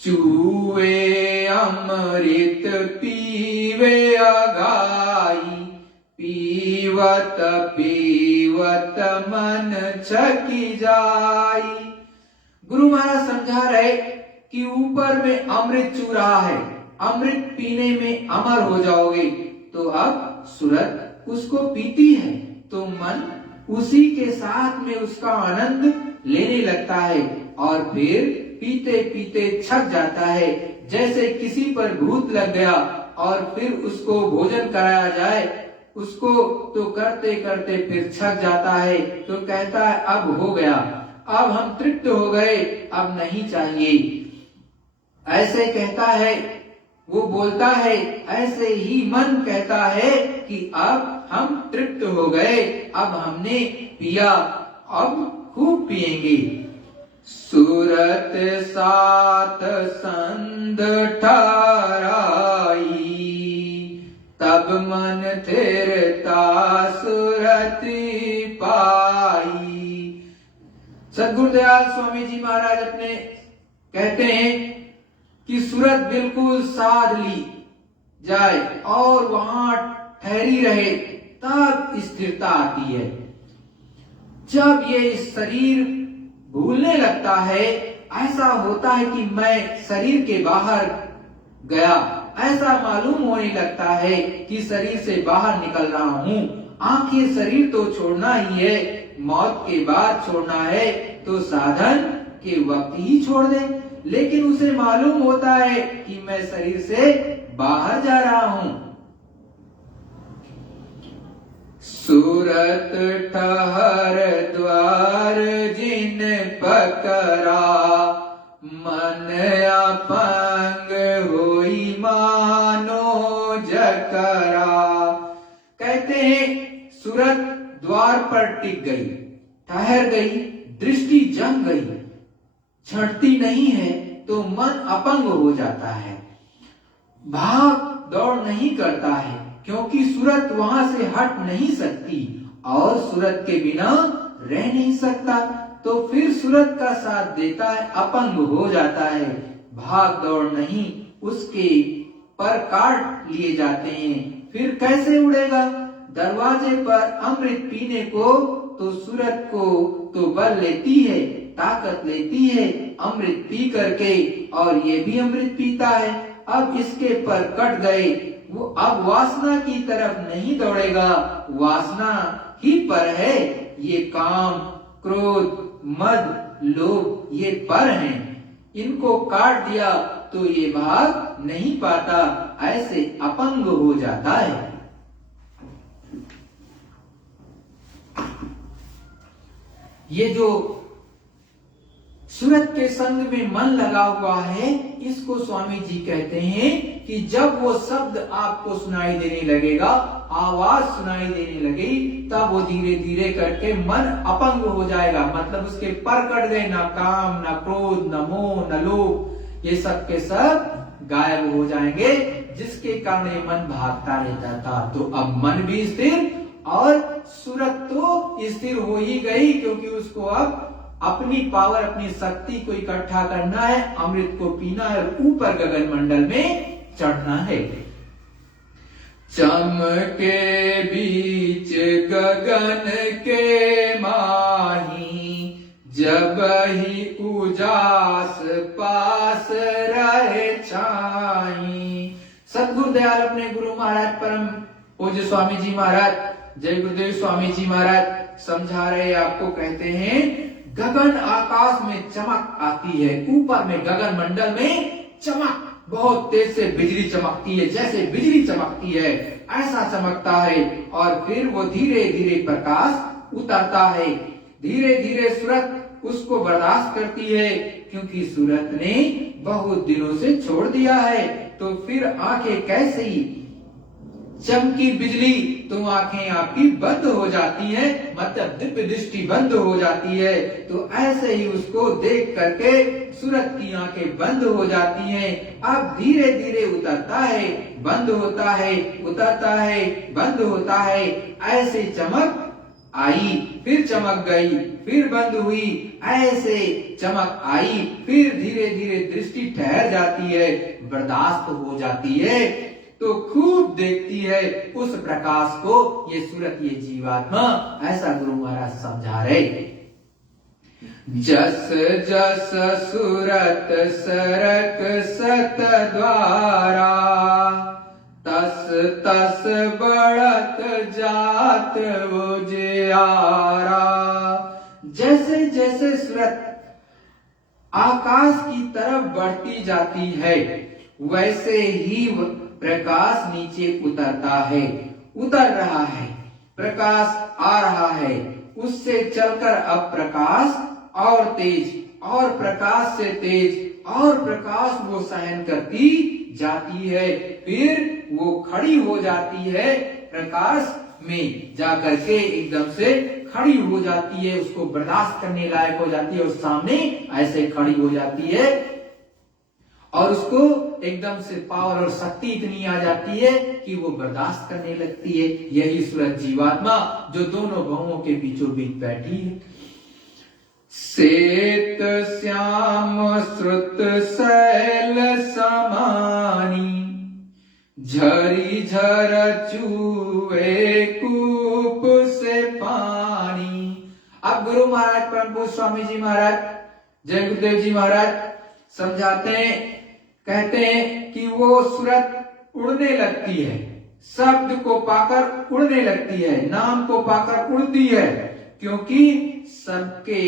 चूए अमृत पीवे अगाई, पीवत पीवत मन छकी जाई। गुरु महाराज समझा रहे कि ऊपर में अमृत चू रहा है, अमृत पीने में अमर हो जाओगे, तो अब सूरत उसको पीती है तो मन उसी के साथ में उसका आनंद लेने लगता है, और फिर पीते पीते छक जाता है। जैसे किसी पर भूत लग गया और फिर उसको भोजन कराया जाए, उसको तो करते करते फिर छक जाता है, तो कहता है अब हो गया, अब हम तृप्त हो गए, अब नहीं चाहिए, ऐसे कहता है, वो बोलता है। ऐसे ही मन कहता है कि अब हम तृप्त हो गए, अब हमने पिया, अब खूब पिएंगे। सूरत सात संद ठहराई, तब मन थिरता सुरति पाई। सद्गुरुदयाल स्वामी जी महाराज अपने कहते हैं कि सूरत बिल्कुल साध ली जाए और वहां ठहरी रहे, तब स्थिरता आती है। जब ये शरीर भूलने लगता है, ऐसा होता है कि मैं शरीर के बाहर गया, ऐसा मालूम होने लगता है कि शरीर से बाहर निकल रहा हूँ। आखिर शरीर तो छोड़ना ही है, मौत के बाद छोड़ना है तो साधन के वक्त ही छोड़ दे, लेकिन उसे मालूम होता है कि मैं शरीर से बाहर जा रहा हूँ। सूरत ठहर द्वार जिन पकड़ा, मन अपंग होई मानो जकरा। कहते हैं सूरत द्वार पर टिक गई, ठहर गई, दृष्टि जम गई, छंटती नहीं है तो मन अपंग हो जाता है, भाग दौड़ नहीं करता है, क्योंकि सूरत वहां से हट नहीं सकती और सूरत के बिना रह नहीं सकता। तो फिर सूरत का साथ देता है, अपंग हो जाता है, भाग दौड़ नहीं, उसके पर काट लिए जाते हैं। फिर कैसे उड़ेगा? दरवाजे पर अमृत पीने को तो सूरत को तो बल लेती है, ताकत लेती है अमृत पी करके, और ये भी अमृत पीता है। अब इसके पर कट गए, वो अब वासना की तरफ नहीं दौड़ेगा, वासना ही पर है। ये काम, क्रोध, मद, लोभ ये पर हैं, इनको काट दिया तो ये भाग नहीं पाता, ऐसे अपंग हो जाता है। ये जो सूरत के संग में मन लगा हुआ है, इसको स्वामी जी कहते हैं कि जब वो शब्द आपको सुनाई देने लगेगा, आवाज सुनाई देने लगेगी, तब वो धीरे धीरे करके मन अपंग हो जाएगा। मतलब उसके पर कट गए, ना काम, ना क्रोध, न मोह, न लोभ, ये सब के सब गायब हो जाएंगे, जिसके कारण ये मन भागता रहता था। तो अब मन भी स्थिर और सूरत तो स्थिर हो ही गई, क्योंकि उसको अब अपनी पावर, अपनी शक्ति को इकट्ठा करना है, अमृत को पीना है, ऊपर गगन मंडल में चढ़ना है। चमके बीच गगन के माही, जब ही उजास पास रहे छाई। सद्गुरु दयाल अपने गुरु महाराज परम पूज्य स्वामी जी महाराज, जय गुरुदेव स्वामी जी महाराज समझा रहे, आपको कहते हैं गगन आकाश में चमक आती है, ऊपर में गगन मंडल में चमक, बहुत तेज से बिजली चमकती है, जैसे बिजली चमकती है ऐसा चमकता है, और फिर वो धीरे धीरे प्रकाश उतरता है। धीरे धीरे सूरत उसको बर्दाश्त करती है, क्योंकि सूरत ने बहुत दिनों से छोड़ दिया है। तो फिर आंखें कैसे ही चमकी बिजली, तो आंखें आपकी बंद हो जाती हैं, मतलब दिव्य दृष्टि बंद हो जाती है। तो ऐसे ही उसको देख करके सूरत की आंखें बंद हो जाती हैं। अब धीरे धीरे उतरता है, बंद होता है, उतरता है, बंद होता है, ऐसे चमक आई, फिर चमक गई, फिर बंद हुई, ऐसे चमक आई, फिर धीरे धीरे दृष्टि ठहर जाती है, बर्दाश्त हो जाती है, तो खूब देखती है उस प्रकाश को ये सूरत, ये जीवात्मा। ऐसा गुरु महाराज समझा रहे। जस जस सूरत सरक सत द्वारा, तस तस बढ़त जात उजियारा। जैसे जैसे सूरत आकाश की तरफ बढ़ती जाती है, वैसे ही प्रकाश नीचे उतरता है, उतर रहा है, प्रकाश आ रहा है, उससे चलकर अब प्रकाश और तेज, और प्रकाश से तेज, और प्रकाश वो सहन करती जाती है, फिर वो खड़ी हो जाती है, प्रकाश में जाकर के एकदम से खड़ी हो जाती है, उसको बर्दाश्त करने लायक हो जाती है और सामने ऐसे खड़ी हो जाती है और उसको एकदम से पावर और शक्ति इतनी आ जाती है कि वो बर्दाश्त करने लगती है। यही सूरत जीवात्मा जो दोनों भवों के बीचों बीच बैठी है। श्वेत श्याम श्रुत शैल समानी, झरी झर चूए कूप से पानी। अब गुरु महाराज परम पूज्य स्वामी जी महाराज, जय गुरुदेव जी महाराज समझाते हैं, कहते हैं कि वो सूरत उड़ने लगती है, शब्द को पाकर उड़ने लगती है, नाम को पाकर उड़ती है, क्योंकि सबके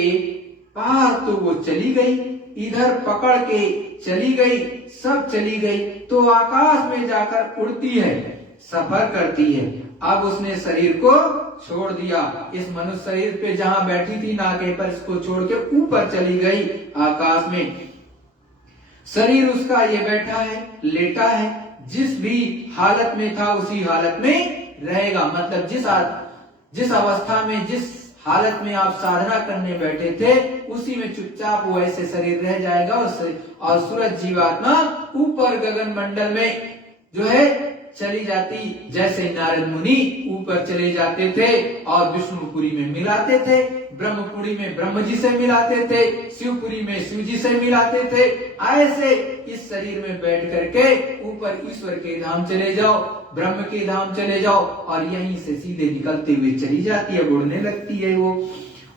पार तो वो चली गई, इधर पकड़ के चली गई, सब चली गई, तो आकाश में जाकर उड़ती है, सफर करती है। अब उसने शरीर को छोड़ दिया, इस मनुष्य शरीर पे जहां बैठी थी नाके पर, इसको छोड़ के ऊपर चली गई आकाश में। शरीर उसका ये बैठा है, लेटा है, जिस भी हालत में था उसी हालत में रहेगा। मतलब जिस अवस्था में, जिस हालत में आप साधना करने बैठे थे, उसी में चुपचाप वो ऐसे शरीर रह जाएगा। और सूरज जीवात्मा ऊपर गगन मंडल में जो है चली जाती, जैसे नारद मुनि ऊपर चले जाते थे और विष्णुपुरी में मिलाते थे, ब्रह्मपुरी में ब्रह्म जी से मिलाते थे, शिवपुरी में शिव जी से मिलाते थे। ऐसे इस शरीर में बैठ करके ऊपर ईश्वर के धाम चले जाओ, ब्रह्म के धाम चले जाओ और यहीं से सीधे निकलते हुए चली जाती है, उड़ने लगती है वो।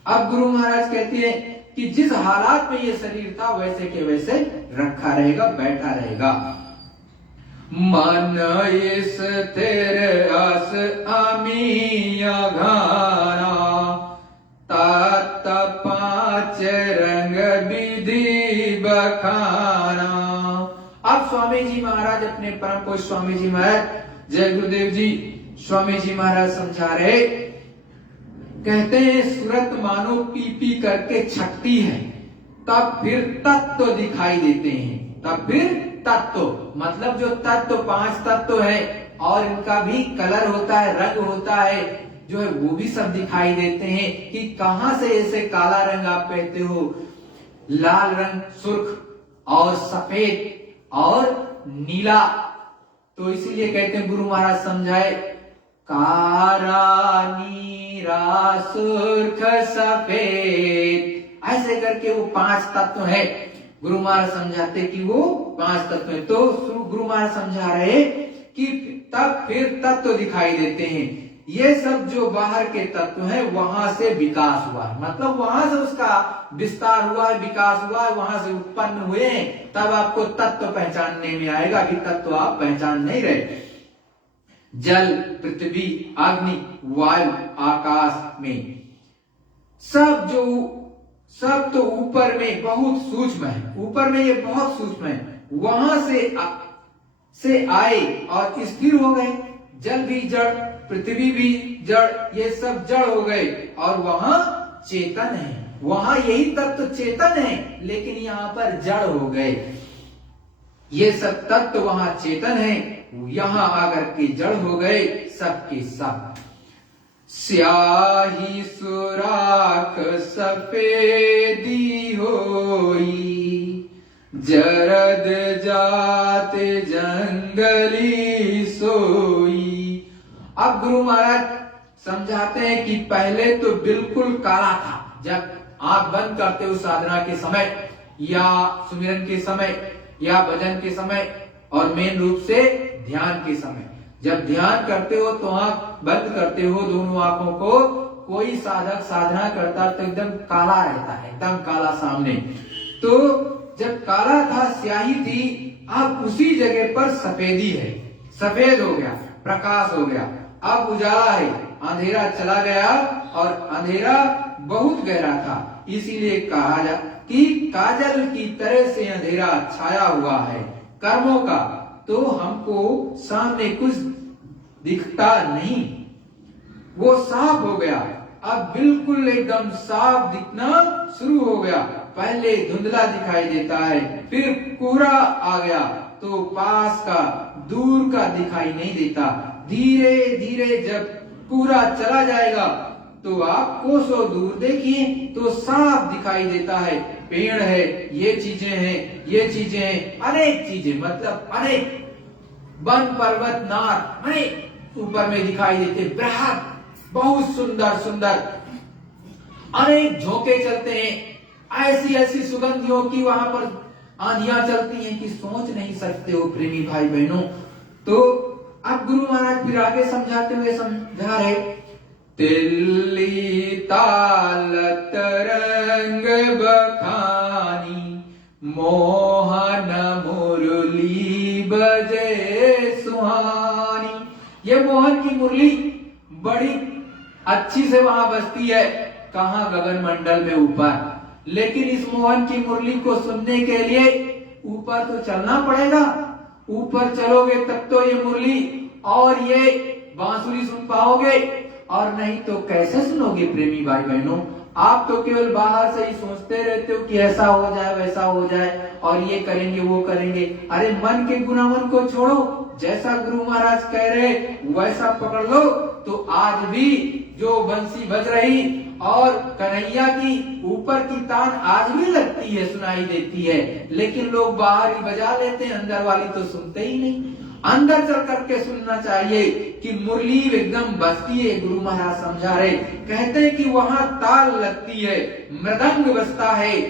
अब गुरु महाराज कहते हैं कि जिस हालात में ये शरीर था वैसे के वैसे रखा रहेगा, बैठा रहेगा। मन स्थिर अस अमीय घाना, तात पांच रंग विधि बखाना। अब स्वामी जी महाराज अपने परम पूज्य स्वामी जी महाराज, जय गुरुदेव जी, स्वामी जी महाराज समझा रहे, कहते हैं सूरत मानो पी पी करके छटती है, तब फिर तत्व दिखाई देते हैं। तब फिर तत्व मतलब जो तत्व, पांच तत्व है और इनका भी कलर होता है, रंग होता है, जो है वो भी सब दिखाई देते हैं कि कहां से ऐसे काला रंग आप कहते हो, लाल रंग, सुर्ख और सफेद और नीला। तो इसीलिए कहते हैं, गुरु महाराज समझाए, कारा नीरा सुर्ख सफेद, ऐसे करके वो पांच तत्व है। गुरु महाराज समझाते कि वो पांच तत्व है। तो गुरु महाराज समझा रहे कि तब फिर तत्व दिखाई देते हैं। ये सब जो बाहर के तत्व हैं वहां से विकास हुआ है, मतलब वहां से उसका विस्तार हुआ है, विकास हुआ है, वहां से उत्पन्न हुए हैं। तब आपको तत्व पहचानने में आएगा कि तत्व आप पहचान नहीं रहे। जल, पृथ्वी, अग्नि, वायु, आकाश में सब तो ऊपर में बहुत सूक्ष्म है, ऊपर में ये बहुत सूक्ष्म है, वहां से आए और स्थिर हो गए। जल भी जड़, पृथ्वी भी जड़, ये सब जड़ हो गए और वहां चेतन है, वहां यही तत्व चेतन है, लेकिन यहाँ पर जड़ हो गए। ये सब तत्व वहां चेतन है, यहां आकर के जड़ हो गए सबके सब। स्याही सुराख सफेदी होई, जरद जात जंगली सोई। अब गुरु महाराज समझाते हैं कि पहले तो बिल्कुल काला था, जब आंख बंद करते हो साधना के समय या सुमिरन के समय या भजन के समय और मेन रूप से ध्यान के समय, जब ध्यान करते हो तो आंख बंद करते हो दोनों आंखों को, कोई साधक साधना करता तो एकदम काला रहता है, एकदम काला सामने। तो जब काला था, स्याही थी, अब उसी जगह पर सफेदी है, सफेद हो गया, प्रकाश हो गया, अब उजाला है, अंधेरा चला गया और अंधेरा बहुत गहरा था। इसीलिए कहा जा कि काजल की तरह से अंधेरा छाया हुआ है कर्मों का, तो हमको सामने कुछ दिखता नहीं, वो साफ हो गया, अब बिल्कुल एकदम साफ दिखना शुरू हो गया। पहले धुंधला दिखाई देता है, फिर कोहरा आ गया तो पास का दूर का दिखाई नहीं देता। धीरे धीरे जब पूरा चला जाएगा तो आप कोसों दूर देखिए तो साफ दिखाई देता है, पेड़ है, ये चीजें हैं, ये चीजें हैं, अनेक चीजें, मतलब अनेक वन पर्वत नार अनेक ऊपर में दिखाई देते, बृहद, बहुत सुंदर सुंदर अनेक झोंके चलते हैं, ऐसी ऐसी सुगंधियों की वहां पर आंधियां चलती हैं कि सोच नहीं सकते हो प्रेमी भाई बहनों। तो अब गुरु महाराज फिर आगे समझाते हुए समझा रहे, तिल्ली ताल तरंग बखानी मोहन मुरली बजे सुहानी। ये मोहन की मुरली बड़ी अच्छी से वहां बजती है, कहाँ गगन मंडल में ऊपर, लेकिन इस मोहन की मुरली को सुनने के लिए ऊपर तो चलना पड़ेगा, ऊपर चलोगे तब तो ये मुरली और ये बांसुरी सुन पाओगे, और नहीं तो कैसे सुनोगे प्रेमी भाई बहनों। आप तो केवल बाहर से ही सोचते रहते हो कि ऐसा हो जाए वैसा हो जाए और ये करेंगे वो करेंगे। अरे मन के गुनावन को छोड़ो, जैसा गुरु महाराज कह रहे वैसा पकड़ लो तो आज भी जो बंसी बज रही और कन्हैया की ऊपर की तान आज भी लगती है, सुनाई देती है, लेकिन लोग बाहर ही बजा लेते हैं, अंदर वाली तो सुनते ही नहीं। अंदर चल करके सुनना चाहिए कि मुरली एकदम बजती है। गुरु महाराज समझा रहे, कहते हैं कि वहां ताल लगती है, मृदंग बजता है,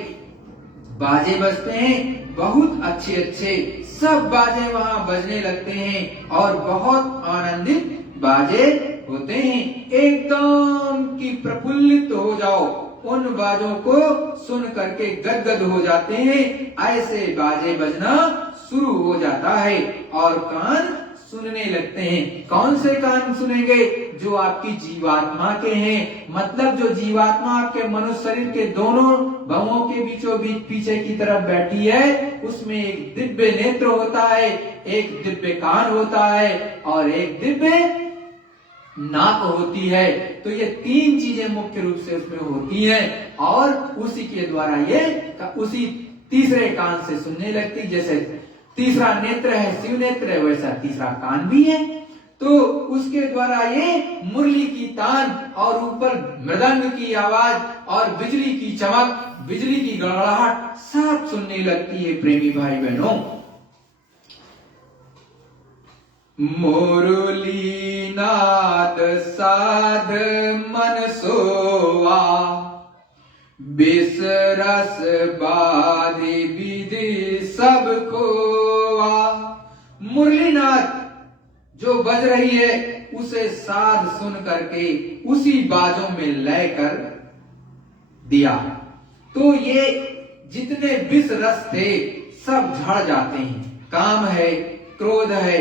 बाजे बजते हैं, बहुत अच्छे अच्छे सब बाजे वहां बजने लगते हैं और बहुत आनंदित बाजे होते हैं, एकदम की प्रफुल्लित हो जाओ, उन बाजों को सुन करके गदगद हो जाते हैं, ऐसे बाजे बजना शुरू हो जाता है और कान सुनने लगते हैं। कौन से कान सुनेंगे? जो आपकी जीवात्मा के हैं, मतलब जो जीवात्मा आपके मनुष्य शरीर के दोनों भवों के बीचों बीच पीछे की तरफ बैठी है, उसमें एक दिव्य नेत्र होता है, एक दिव्य कान होता है और एक दिव्य नाक होती है। तो ये तीन चीजें मुख्य रूप से उसमें होती हैं और उसी के द्वारा ये उसी तीसरे कान से सुनने लगती। जैसे तीसरा नेत्र है, शिव नेत्र है, वैसा तीसरा कान भी है। तो उसके द्वारा ये मुरली की तान और ऊपर मृदंग की आवाज और बिजली की चमक, बिजली की गड़गड़ाहट सब सुनने लगती है प्रेमी भाई बहनों। मुरली नाद साध मन सोवा, बिस रस बाधि विधि सब खोवा। मुरलीनाथ जो बज रही है उसे साध सुन करके उसी बाजों में लय कर दिया तो ये जितने विष रस थे सब झड़ जाते हैं। काम है, क्रोध है,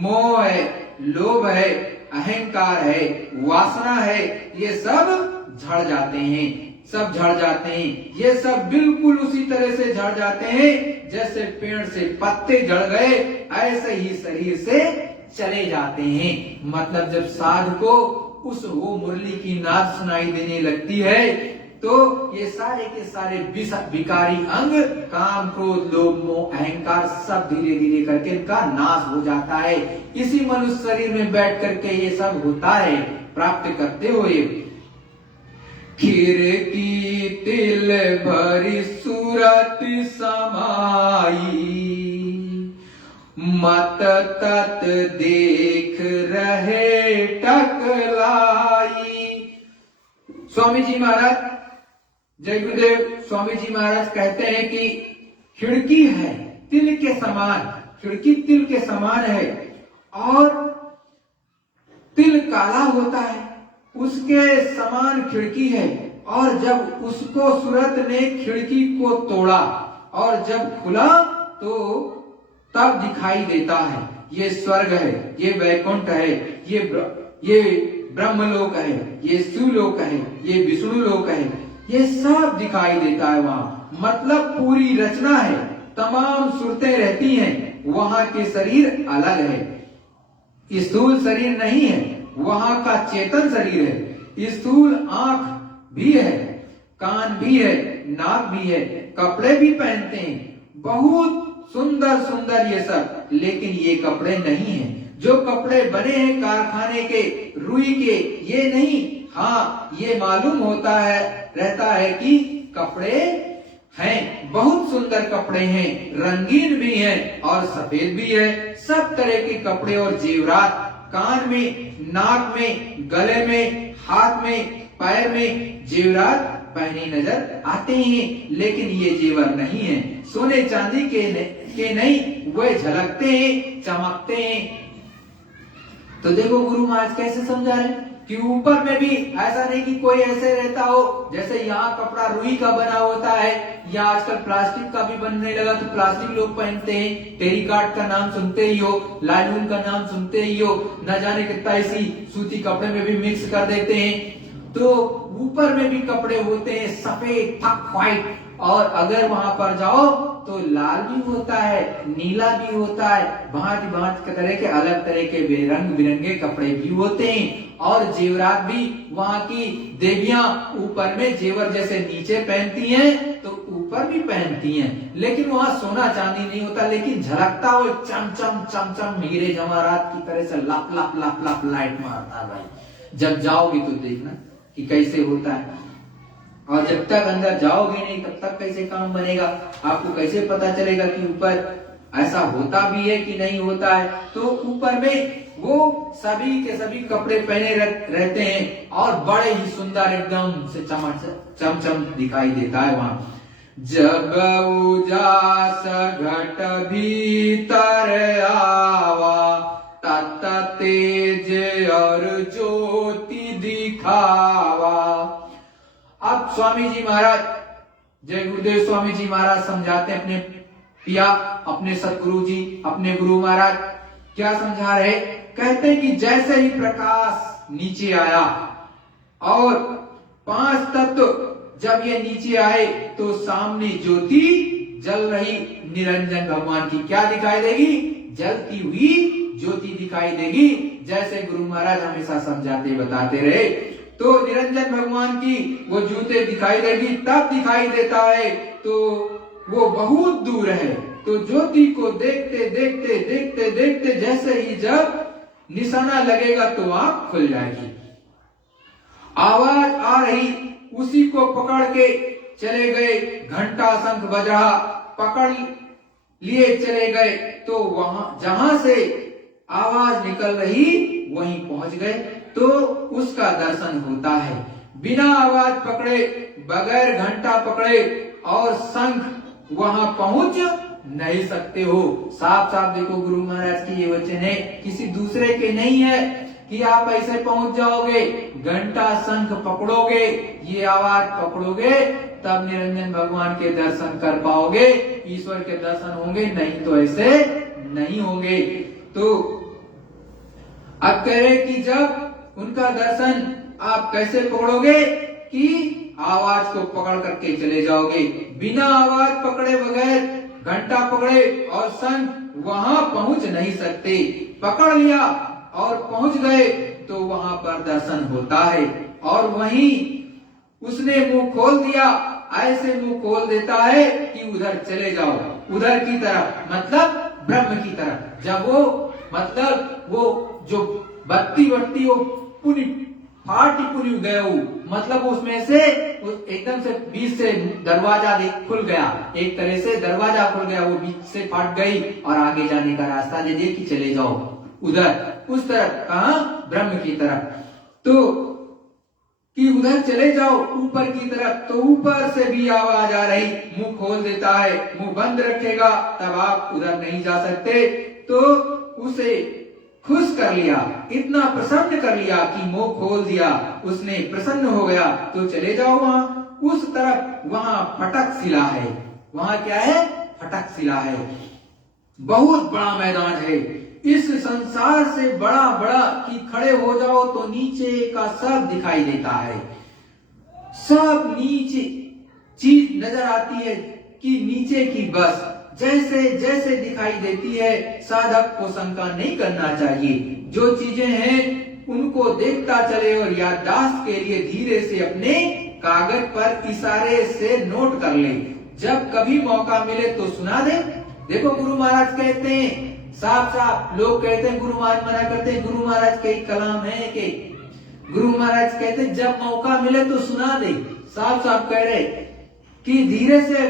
मोह है, लोभ है, अहंकार है, वासना है, ये सब झड़ जाते हैं, सब झड़ जाते हैं। ये सब बिल्कुल उसी तरह से झड़ जाते हैं जैसे पेड़ से पत्ते झड़ गए, ऐसे ही शरीर से चले जाते हैं। मतलब जब साध को उस वो मुरली की नाद सुनाई देने लगती है तो ये सारे के सारे विकारी अंग, काम, क्रोध, लोभ, मोह, अहंकार सब धीरे धीरे करके इनका नाश हो जाता है। इसी मनुष्य शरीर में बैठ करके ये सब होता है प्राप्त करते हुए। खिड़की तिल भरी सूरत समाई, मत तत देख रहे टकलाई। स्वामी जी महाराज, जय गुरुदेव, स्वामी जी महाराज कहते हैं कि खिड़की है तिल के समान, खिड़की तिल के समान है और तिल काला होता है, उसके समान खिड़की है। और जब उसको सूरत ने खिड़की को तोड़ा और जब खुला तो तब दिखाई देता है ये स्वर्ग है, ये वैकुंठ है, ये ब्रह्मलोक है, ये शिवलोक है, ये विष्णु लोक है, ये सब दिखाई देता है वहां। मतलब पूरी रचना है, तमाम सूरतें रहती हैं, वहां के शरीर अलग है, स्थूल शरीर नहीं है, वहां का चेतन शरीर है। स्थूल आंख भी है, कान भी है, नाक भी है, कपड़े भी पहनते हैं, बहुत सुंदर सुंदर ये सब, लेकिन ये कपड़े नहीं है जो कपड़े बने हैं कारखाने के, रुई के, ये नहीं। हाँ, ये मालूम होता है, रहता है कि कपड़े हैं, बहुत सुंदर कपड़े हैं, रंगीन भी हैं और सफेद भी है। सब तरह के कपड़े और जेवरात कान में, नाक में, गले में, हाथ में, पैर में जेवरात पहने नजर आते हैं, लेकिन ये जेवर नहीं है, सोने चांदी के नहीं, वे झलकते हैं, चमकते हैं। तो देखो गुरु महाराज कैसे समझा रहे कि ऊपर में भी ऐसा नहीं कि कोई ऐसे रहता हो, जैसे यहाँ कपड़ा रुई का बना होता है, या आजकल प्लास्टिक का भी बनने लगा, तो प्लास्टिक लोग पहनते हैं। टेरिकॉट का नाम सुनते ही हो, लालून का नाम सुनते ही हो, न जाने कितना ऐसी सूती कपड़े में भी मिक्स कर देते हैं। तो ऊपर में भी कपड़े होते हैं सफेद थक व्हाइट, और अगर वहां पर जाओ तो लाल भी होता है, नीला भी होता है, भांति भांति तरह के अलग तरह के रंग बिरंगे कपड़े भी होते हैं। और जेवरात भी वहां की देवियां ऊपर में जेवर जैसे नीचे पहनती हैं तो ऊपर भी पहनती हैं, लेकिन वहां सोना चांदी नहीं होता, लेकिन झलकता हो चमचम चमचम हीरे जवाहरात की तरह से लप लप लप लप लाइट मारता है भाई। जब जाओगे तो देखना कि कैसे होता है, और जब तक अंदर जाओगे नहीं तब तक कैसे काम बनेगा, आपको कैसे पता चलेगा कि ऊपर ऐसा होता भी है कि नहीं होता है। तो ऊपर में वो सभी के सभी कपड़े पहने रहते हैं और बड़े ही सुंदर एकदम से चमचम दिखाई देता है वहां। जब उजास घट भीतर आवा, तत तेज और ज्योति दिखावा। अब स्वामी जी महाराज, जय गुरुदेव स्वामी जी महाराज समझाते हैं अपने पिया, अपने सतगुरु जी, अपने गुरु महाराज क्या समझा रहे, कहते हैं कि जैसे ही प्रकाश नीचे आया और 5 तत्व जब ये नीचे आए तो सामने ज्योति जल रही निरंजन भगवान की क्या दिखाई देगी, जलती हुई ज्योति दिखाई देगी। जैसे गुरु महाराज हमेशा समझाते बताते रहे, तो निरंजन भगवान की वो ज्योति दिखाई देगी, तब दिखाई देता है तो वो बहुत दूर है। तो ज्योति को देखते देखते देखते देखते जैसे ही जब निशाना लगेगा तो आंख खुल जाएगी, आवाज आ रही, उसी को पकड़ के चले गए, घंटा शंख बज रहा, पकड़ लिए चले गए, तो वहां जहां से आवाज निकल रही वहीं पहुंच गए, तो उसका दर्शन होता है। बिना आवाज पकड़े, बगैर घंटा पकड़े और शंख वहां पहुंच नहीं सकते हो। साफ साफ देखो गुरु महाराज की ये वचन है, किसी दूसरे के नहीं है कि आप ऐसे पहुंच जाओगे, घंटा शंख पकड़ोगे, ये आवाज पकड़ोगे, तब निरंजन भगवान के दर्शन कर पाओगे, ईश्वर के दर्शन होंगे, नहीं तो ऐसे नहीं होंगे। तो अब कह रहे कि जब उनका दर्शन आप कैसे पकड़ोगे, कि आवाज को पकड़ करके चले जाओगे, बिना आवाज पकड़े, बगैर घंटा पकड़े और शंख वहां पहुंच नहीं सकते। पकड़ लिया और पहुंच गए तो वहां पर दर्शन होता है। और वहीं उसने मुंह खोल दिया, ऐसे मुंह खोल देता है कि उधर चले जाओ, उधर की तरफ, मतलब ब्रह्म की तरफ। जब वो मतलब वो जो बत्ती वो पूरी फाटी पूरी गए, मतलब उसमें से एकदम से बीच से दरवाजा खुल गया, एक तरह से दरवाजा खुल गया, वो बीच से फट गई और आगे जाने का रास्ता दे दिया कि चले जाओ उधर, उस तरफ, कहा ब्रह्म की तरफ। तो कि उधर चले जाओ ऊपर की तरफ, तो ऊपर से भी आवाज आ रही, मुंह खोल देता है, मुंह बंद रखेगा तब आप उधर नहीं जा सकते। तो उसे खुश कर लिया, इतना प्रसन्न कर लिया कि मुंह खोल दिया, उसने प्रसन्न हो गया, तो चले जाओ वहां उस तरफ, वहां फटक शिला है, वहां क्या है, फटक शिला है, बहुत बड़ा मैदान है, इस संसार से बड़ा बड़ा कि खड़े हो जाओ तो नीचे का सब दिखाई देता है, सब नीचे चीज नजर आती है कि नीचे की बस जैसे जैसे दिखाई देती है, साधक को शंका नहीं करना चाहिए, जो चीजें हैं उनको देखता चले और याददाश्त के लिए धीरे से अपने कागज पर इशारे से नोट कर ले, जब कभी मौका मिले तो सुना दे। देखो गुरु महाराज कहते हैं साफ साफ लोग कहते हैं, गुरु महाराज मना करते हैं, गुरु महाराज कई कलाम है कि गुरु महाराज कहते हैं जब मौका मिले तो सुना दे। साफ साफ कह रहे कि धीरे से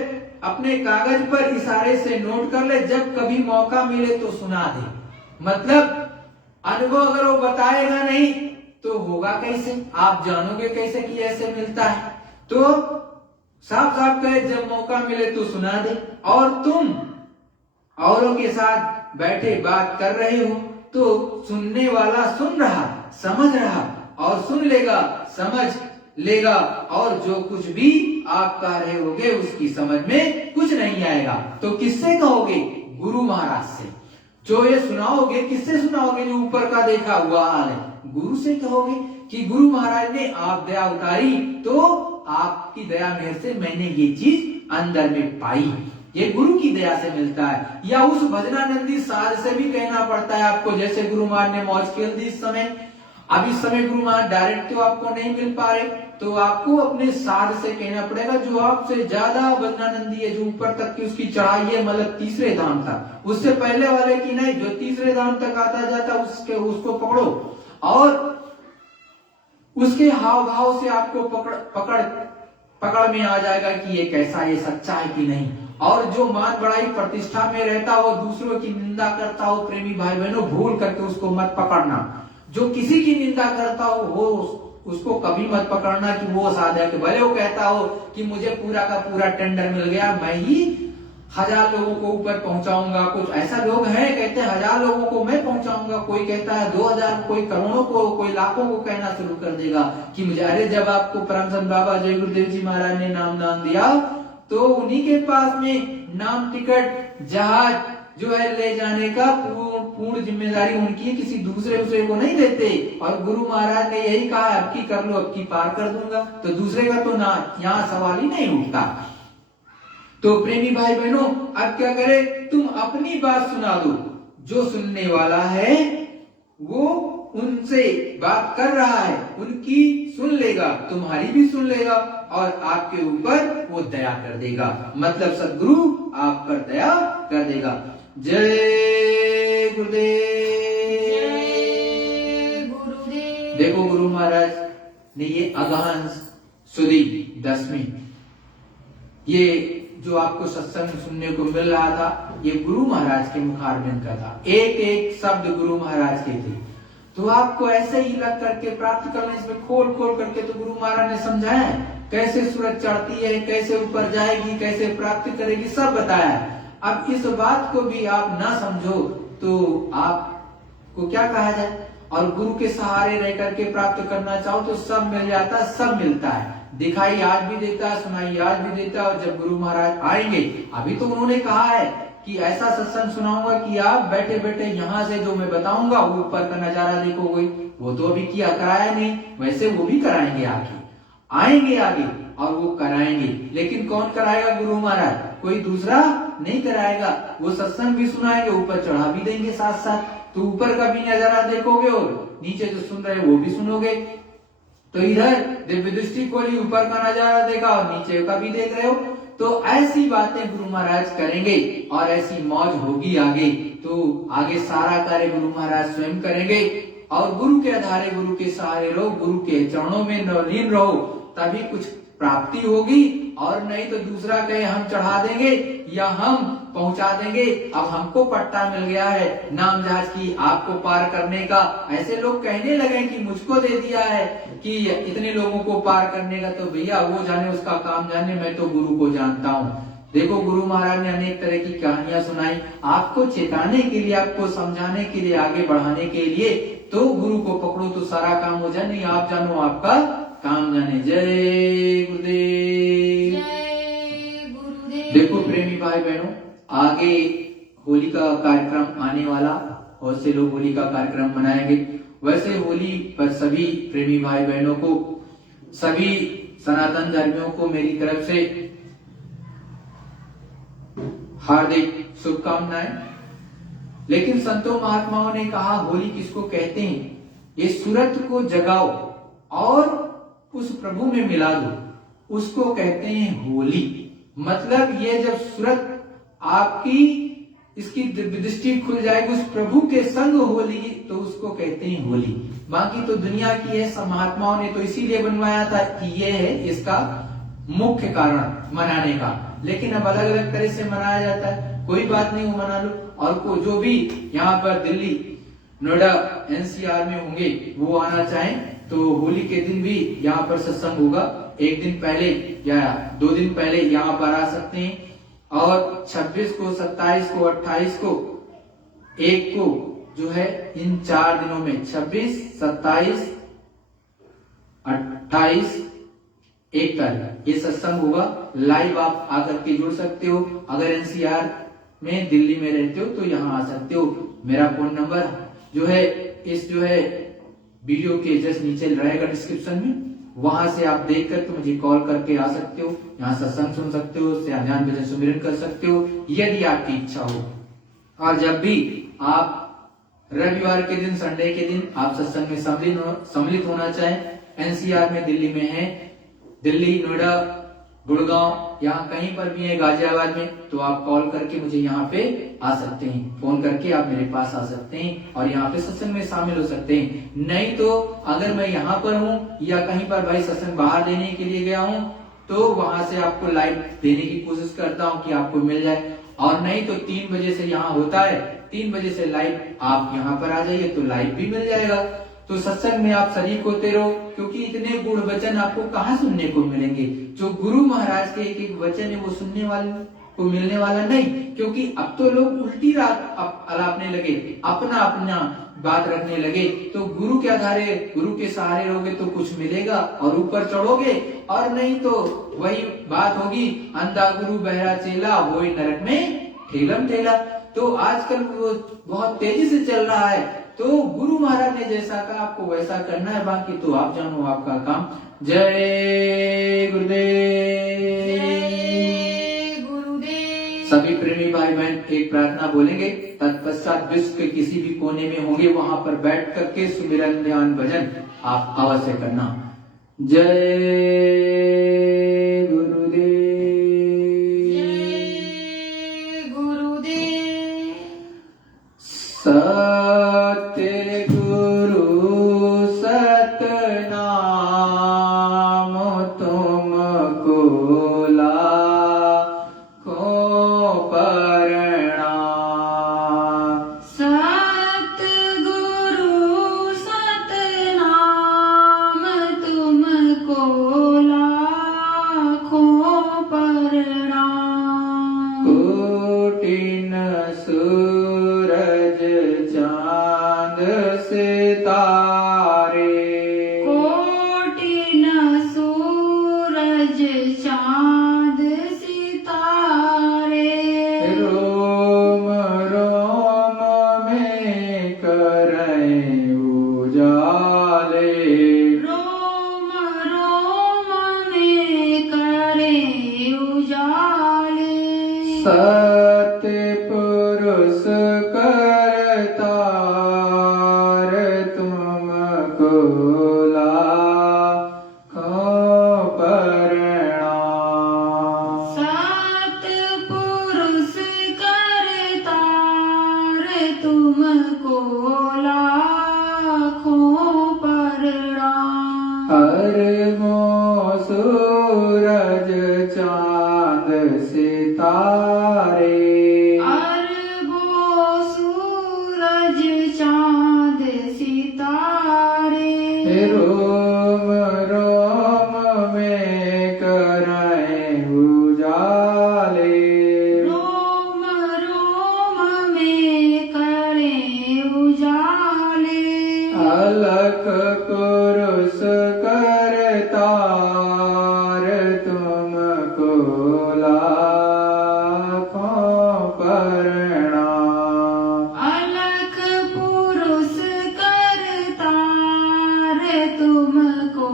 अपने कागज पर इशारे से नोट कर ले, जब कभी मौका मिले तो सुना दे। मतलब अनुभव अगर वो बताएगा नहीं तो होगा कैसे, आप जानोगे कैसे कि ऐसे मिलता है। तो साफ साफ कहे जब मौका मिले तो सुना दे। और तुम औरों के साथ बैठे बात कर रहे हो तो सुनने वाला सुन रहा, समझ रहा और सुन लेगा, समझ लेगा, और जो कुछ भी आप कह रहे होगे उसकी समझ में कुछ नहीं आएगा। तो किससे कहोगे? गुरु महाराज से। जो ये सुनाओगे किससे सुनाओगे? जो ऊपर का देखा हुआ हाल है, गुरु से कहोगे कि गुरु महाराज ने आप दया उतारी तो आपकी दया मेहर से मैंने ये चीज अंदर में पाई। ये गुरु की दया से मिलता है। या उस भजनानंदी साध से भी कहना पड़ता है आपको, जैसे गुरु महाराज ने मौज खेल दी इस समय। अब इस समय गुरु महाराज डायरेक्ट तो आपको नहीं मिल पा रहे, तो आपको अपने साध से कहना पड़ेगा जो आपसे ज्यादा भजनानंदी है, जो ऊपर तक की उसकी चढ़ाई है, मतलब तीसरे धाम तक, उससे पहले वाले की नहीं, जो तीसरे धाम तक आता जाता उसको पकड़ो और उसके हाव भाव से आपको पकड़ में आ जाएगा कि ये कैसा, ये सच्चा है कि नहीं। और जो मान बड़ाई प्रतिष्ठा में रहता हो, दूसरों की निंदा करता हो, प्रेमी भाई बहनों भूल करके उसको मत पकड़ना। जो किसी की निंदा करता हो वो उसको कभी मत पकड़ना कि वो साधक, भले वो कहता हो कि मुझे पूरा का पूरा टेंडर मिल गया, मैं ही 1000 लोगों को ऊपर पहुंचाऊंगा। कुछ ऐसा लोग हैं कहते हैं 1000 लोगों को मैं पहुंचाऊंगा, कोई कहता है 2000, कोई करोड़ों को, कोई लाखों को कहना शुरू कर देगा कि मुझे। अरे जब आपको परम संत बाबा जय गुरुदेव जी महाराज ने नाम दिया तो उन्हीं के पास में नाम, टिकट, जहाज जो है ले जाने का पूर्ण जिम्मेदारी उनकी है, किसी दूसरे को नहीं देते। और गुरु महाराज ने यही कहा, अब की कर लो, अब की पार कर दूंगा, तो दूसरे का तो ना यहाँ सवाल ही नहीं उठता। तो प्रेमी भाई बहनों अब क्या करे, तुम अपनी बात सुना दो, जो सुनने वाला है वो उनसे बात कर रहा है, उनकी सुन लेगा, तुम्हारी भी सुन लेगा और आपके ऊपर वो दया कर देगा। मतलब सदगुरु आप पर दया कर देगा। जय गुरुदेव। जय गुरुदेव। देखो गुरु महाराज ने ये अगहन सुदी 10वीं, ये जो आपको सत्संग सुनने को मिल रहा था, ये गुरु महाराज के मुखारबिंद का था। एक एक शब्द गुरु महाराज के थे। तो आपको ऐसे ही लग करके प्राप्त करना, इसमें खोल करके तो गुरु महाराज ने समझाया है, कैसे सूरज चढ़ती है, कैसे ऊपर जाएगी, कैसे प्राप्त करेगी, सब बताया है। अब इस बात को भी आप ना समझो तो आपको क्या कहा जाए। और गुरु के सहारे रह करके प्राप्त करना चाहो तो सब मिल जाता है, सब मिलता है। दिखाई आज भी देता है, सुनाई आज भी देता है। और जब गुरु महाराज आएंगे, अभी तो उन्होंने कहा है कि ऐसा सत्संग सुनाऊंगा कि आप बैठे बैठे यहाँ से जो मैं बताऊंगा वो ऊपर का नजारा देखोगे। वो तो अभी किया कराया नहीं, वैसे वो भी कराएंगे, आएंगे आगे और वो कराएंगे। लेकिन कौन कराएगा? गुरु महाराज, कोई दूसरा नहीं कराएगा। वो सत्संग भी सुनाएंगे, ऊपर चढ़ा भी देंगे साथ साथ। तो ऊपर का भी नजारा देखोगे और नीचे जो सुन रहे वो भी सुनोगे। तो इधर दिव्य दृष्टि खोली, ऊपर का नजारा देखा और नीचे का भी देख रहे हो। तो ऐसी बातें गुरु महाराज करेंगे और ऐसी मौज होगी आगे। तो आगे सारा कार्य गुरु महाराज स्वयं करेंगे। और गुरु के आधारे, गुरु के सहारे रहो, गुरु के चरणों में लीन रहो, तभी कुछ प्राप्ति होगी। और नहीं तो दूसरा कहे हम चढ़ा देंगे या हम पहुंचा देंगे, अब हमको पट्टा मिल गया है नाम जहाज की आपको पार करने का। ऐसे लोग कहने लगे कि मुझको दे दिया है कि इतने लोगों को पार करने का, तो भैया वो जाने, उसका काम जाने, मैं तो गुरु को जानता हूँ। देखो गुरु महाराज ने अनेक तरह की कहानियां सुनाई, आपको चेताने के लिए, आपको समझाने के लिए, आगे बढ़ाने के लिए। तो गुरु को पकड़ो तो सारा काम हो जाए, नहीं आप जानो आपका काम जाने। जय गुरुदेव। जय गुरुदेव। देखो प्रेमी भाई बहनों, आगे होली का कार्यक्रम आने वाला, और से लोग होली का कार्यक्रम मनाएंगे। वैसे होली पर सभी प्रेमी भाई बहनों को, सभी सनातन धर्मियों को मेरी तरफ से हार्दिक शुभकामनाएं। लेकिन संतों महात्माओं ने कहा होली किसको कहते हैं? ये सूरत को जगाओ और उस प्रभु में मिला दो, उसको कहते हैं होली। मतलब ये जब सूरत आपकी इसकी दृष्टि खुल जाएगी उस प्रभु के संग होली, तो उसको कहते हैं होली। बाकी तो दुनिया की है, सब महात्माओं ने तो इसीलिए बनवाया था कि ये है इसका मुख्य कारण मनाने का, लेकिन अब अलग अलग तरह से मनाया जाता है, कोई बात नहीं, वो मना लो। और को जो भी यहाँ पर दिल्ली, नोएडा, एनसीआर में होंगे वो आना चाहें तो होली के दिन भी यहाँ पर सत्संग होगा। एक दिन पहले या 2 दिन पहले यहाँ पर आ सकते हैं, और 26 को, 27 को, 28 को, 1 को जो है इन 4 दिनों में 26, 27, 28, 1 तारीख ये सत्संग होगा। लाइव आप आकर के जुड़ सकते हो। अगर एनसीआर में दिल्ली में रहते हो तो यहाँ आ सकते हो। मेरा फोन नंबर जो है इस जो है वीडियो के जस्ट नीचे रहेगा डिस्क्रिप्शन में, वहां से आप देख कर तो मुझे कॉल करके आ सकते हो। यहाँ सत्संग सुन सकते हो, ध्यान भजन सुमिरन कर सकते हो यदि आपकी इच्छा हो। और जब भी आप रविवार के दिन, संडे के दिन आप सत्संग में सम्मिलित होना चाहें, एनसीआर में दिल्ली में है, दिल्ली, नोएडा, गुड़गांव, यहाँ कहीं पर भी है, गाजियाबाद में, तो आप कॉल करके मुझे यहाँ पे आ सकते हैं। फोन करके आप मेरे पास आ सकते हैं और यहाँ पे सत्संग में शामिल हो सकते हैं। नहीं तो अगर मैं यहाँ पर हूँ या कहीं पर भाई सत्संग बाहर देने के लिए गया हूँ तो वहां से आपको लाइव देने की कोशिश करता हूँ कि आपको मिल जाए। और नहीं तो 3 बजे से यहाँ होता है, 3 बजे से लाइव आप यहाँ पर आ जाइए तो लाइव भी मिल जाएगा। तो सत्संग में आप शरीक होते रहो, क्योंकि इतने गुण वचन आपको कहाँ सुनने को मिलेंगे। जो गुरु महाराज के एक एक वचन है वो सुनने वाले को मिलने वाला नहीं, क्योंकि अब तो लोग उल्टी रात अलापने लगे, अपना अपना बात रखने लगे। तो गुरु के आधारे, गुरु के सहारे रहोगे तो कुछ मिलेगा और ऊपर चढ़ोगे, और नहीं तो वही बात होगी, अंधा गुरु बहरा चेला, वही नरक में ठेलम ठेला। तो आजकल वो बहुत तेजी से चल रहा है, तो गुरु महाराज ने जैसा कहा आपको वैसा करना है, बाकी तो आप जानो आपका काम। जय गुरुदेव। जय गुरुदेव। सभी प्रेमी भाई बहन एक प्रार्थना बोलेंगे, तत्पश्चात विश्व के किसी भी कोने में होंगे वहां पर बैठ करके सुमिरन ध्यान भजन आप अवश्य करना। जय गुरुदेव। जय गुरुदेव। सत्य गुरु सतनाम तुमको लाखों प्रणाम। सतगुरु सतनाम तुमको लाखों प्रणाम। कोटिन सूरज चांद सितारे, कोटिन सूरज चांद सितारे, रोम रोम में करें उजाले, रोम रोम में करे उजाले। सत्य पुरुष करतार तुमको लाखों प्रणाम। सतपुरुष करतार तुमको लाखों प्रणाम। अरबों सूरज चांद सितारे, अरबों सूरज चांद सितारे, रोम रोम में कराएं उजाले, रोम रोम में करे उजाले। अलख पुरुष करतार तुमको लाखों प्रणाम। अलख पुरुष करतार तुमको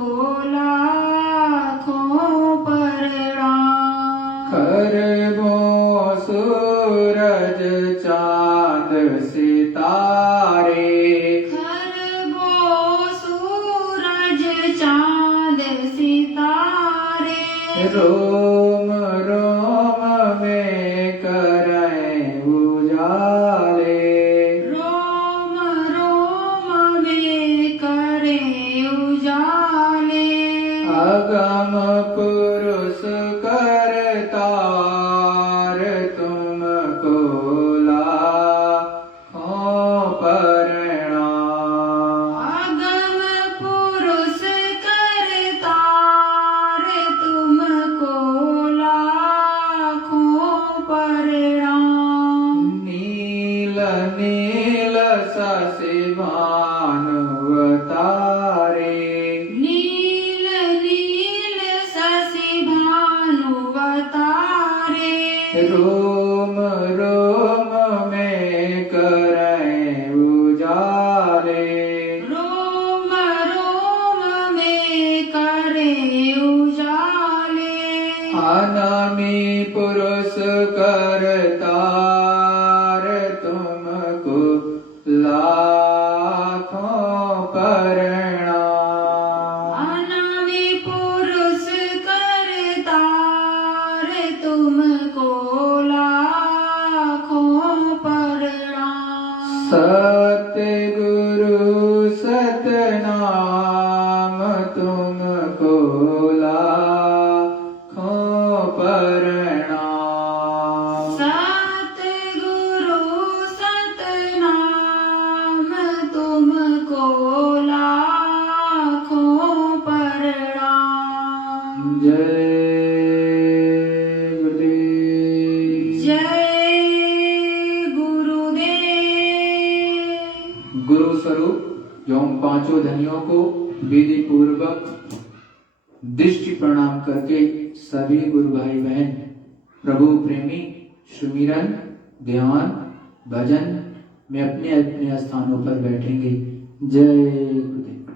लाखों प्रणाम। खरबों सूरज चांद सितारे, खरबों सूरज चांद सितारे, रोम रोम में कराएं उजाले, नील शशि भानुवतारे नील नील शशि भानुवतारे रोम रोम में करें उजाले रोम रोम में करे उजाले अनामी पुरुष करतार तुमको लाखों प्रणाम अनामि पुरुष करतार तुमको लाखों प्रणाम सतगुरु सतनाम तुमको लाखों प्रणाम सतगुरु सतनाम तुमको लाखों प्रणाम जय गुरुदेव। जय गुरुदेव। गुरु स्वरूप एवं पांचों धनियों को विधि पूर्वक दृष्टि प्रणाम करके सभी गुरु भाई बहन प्रभु प्रेमी सुमिरन ध्यान भजन में अपने अपने स्थानों पर बैठेंगे। जय गुरुदेव।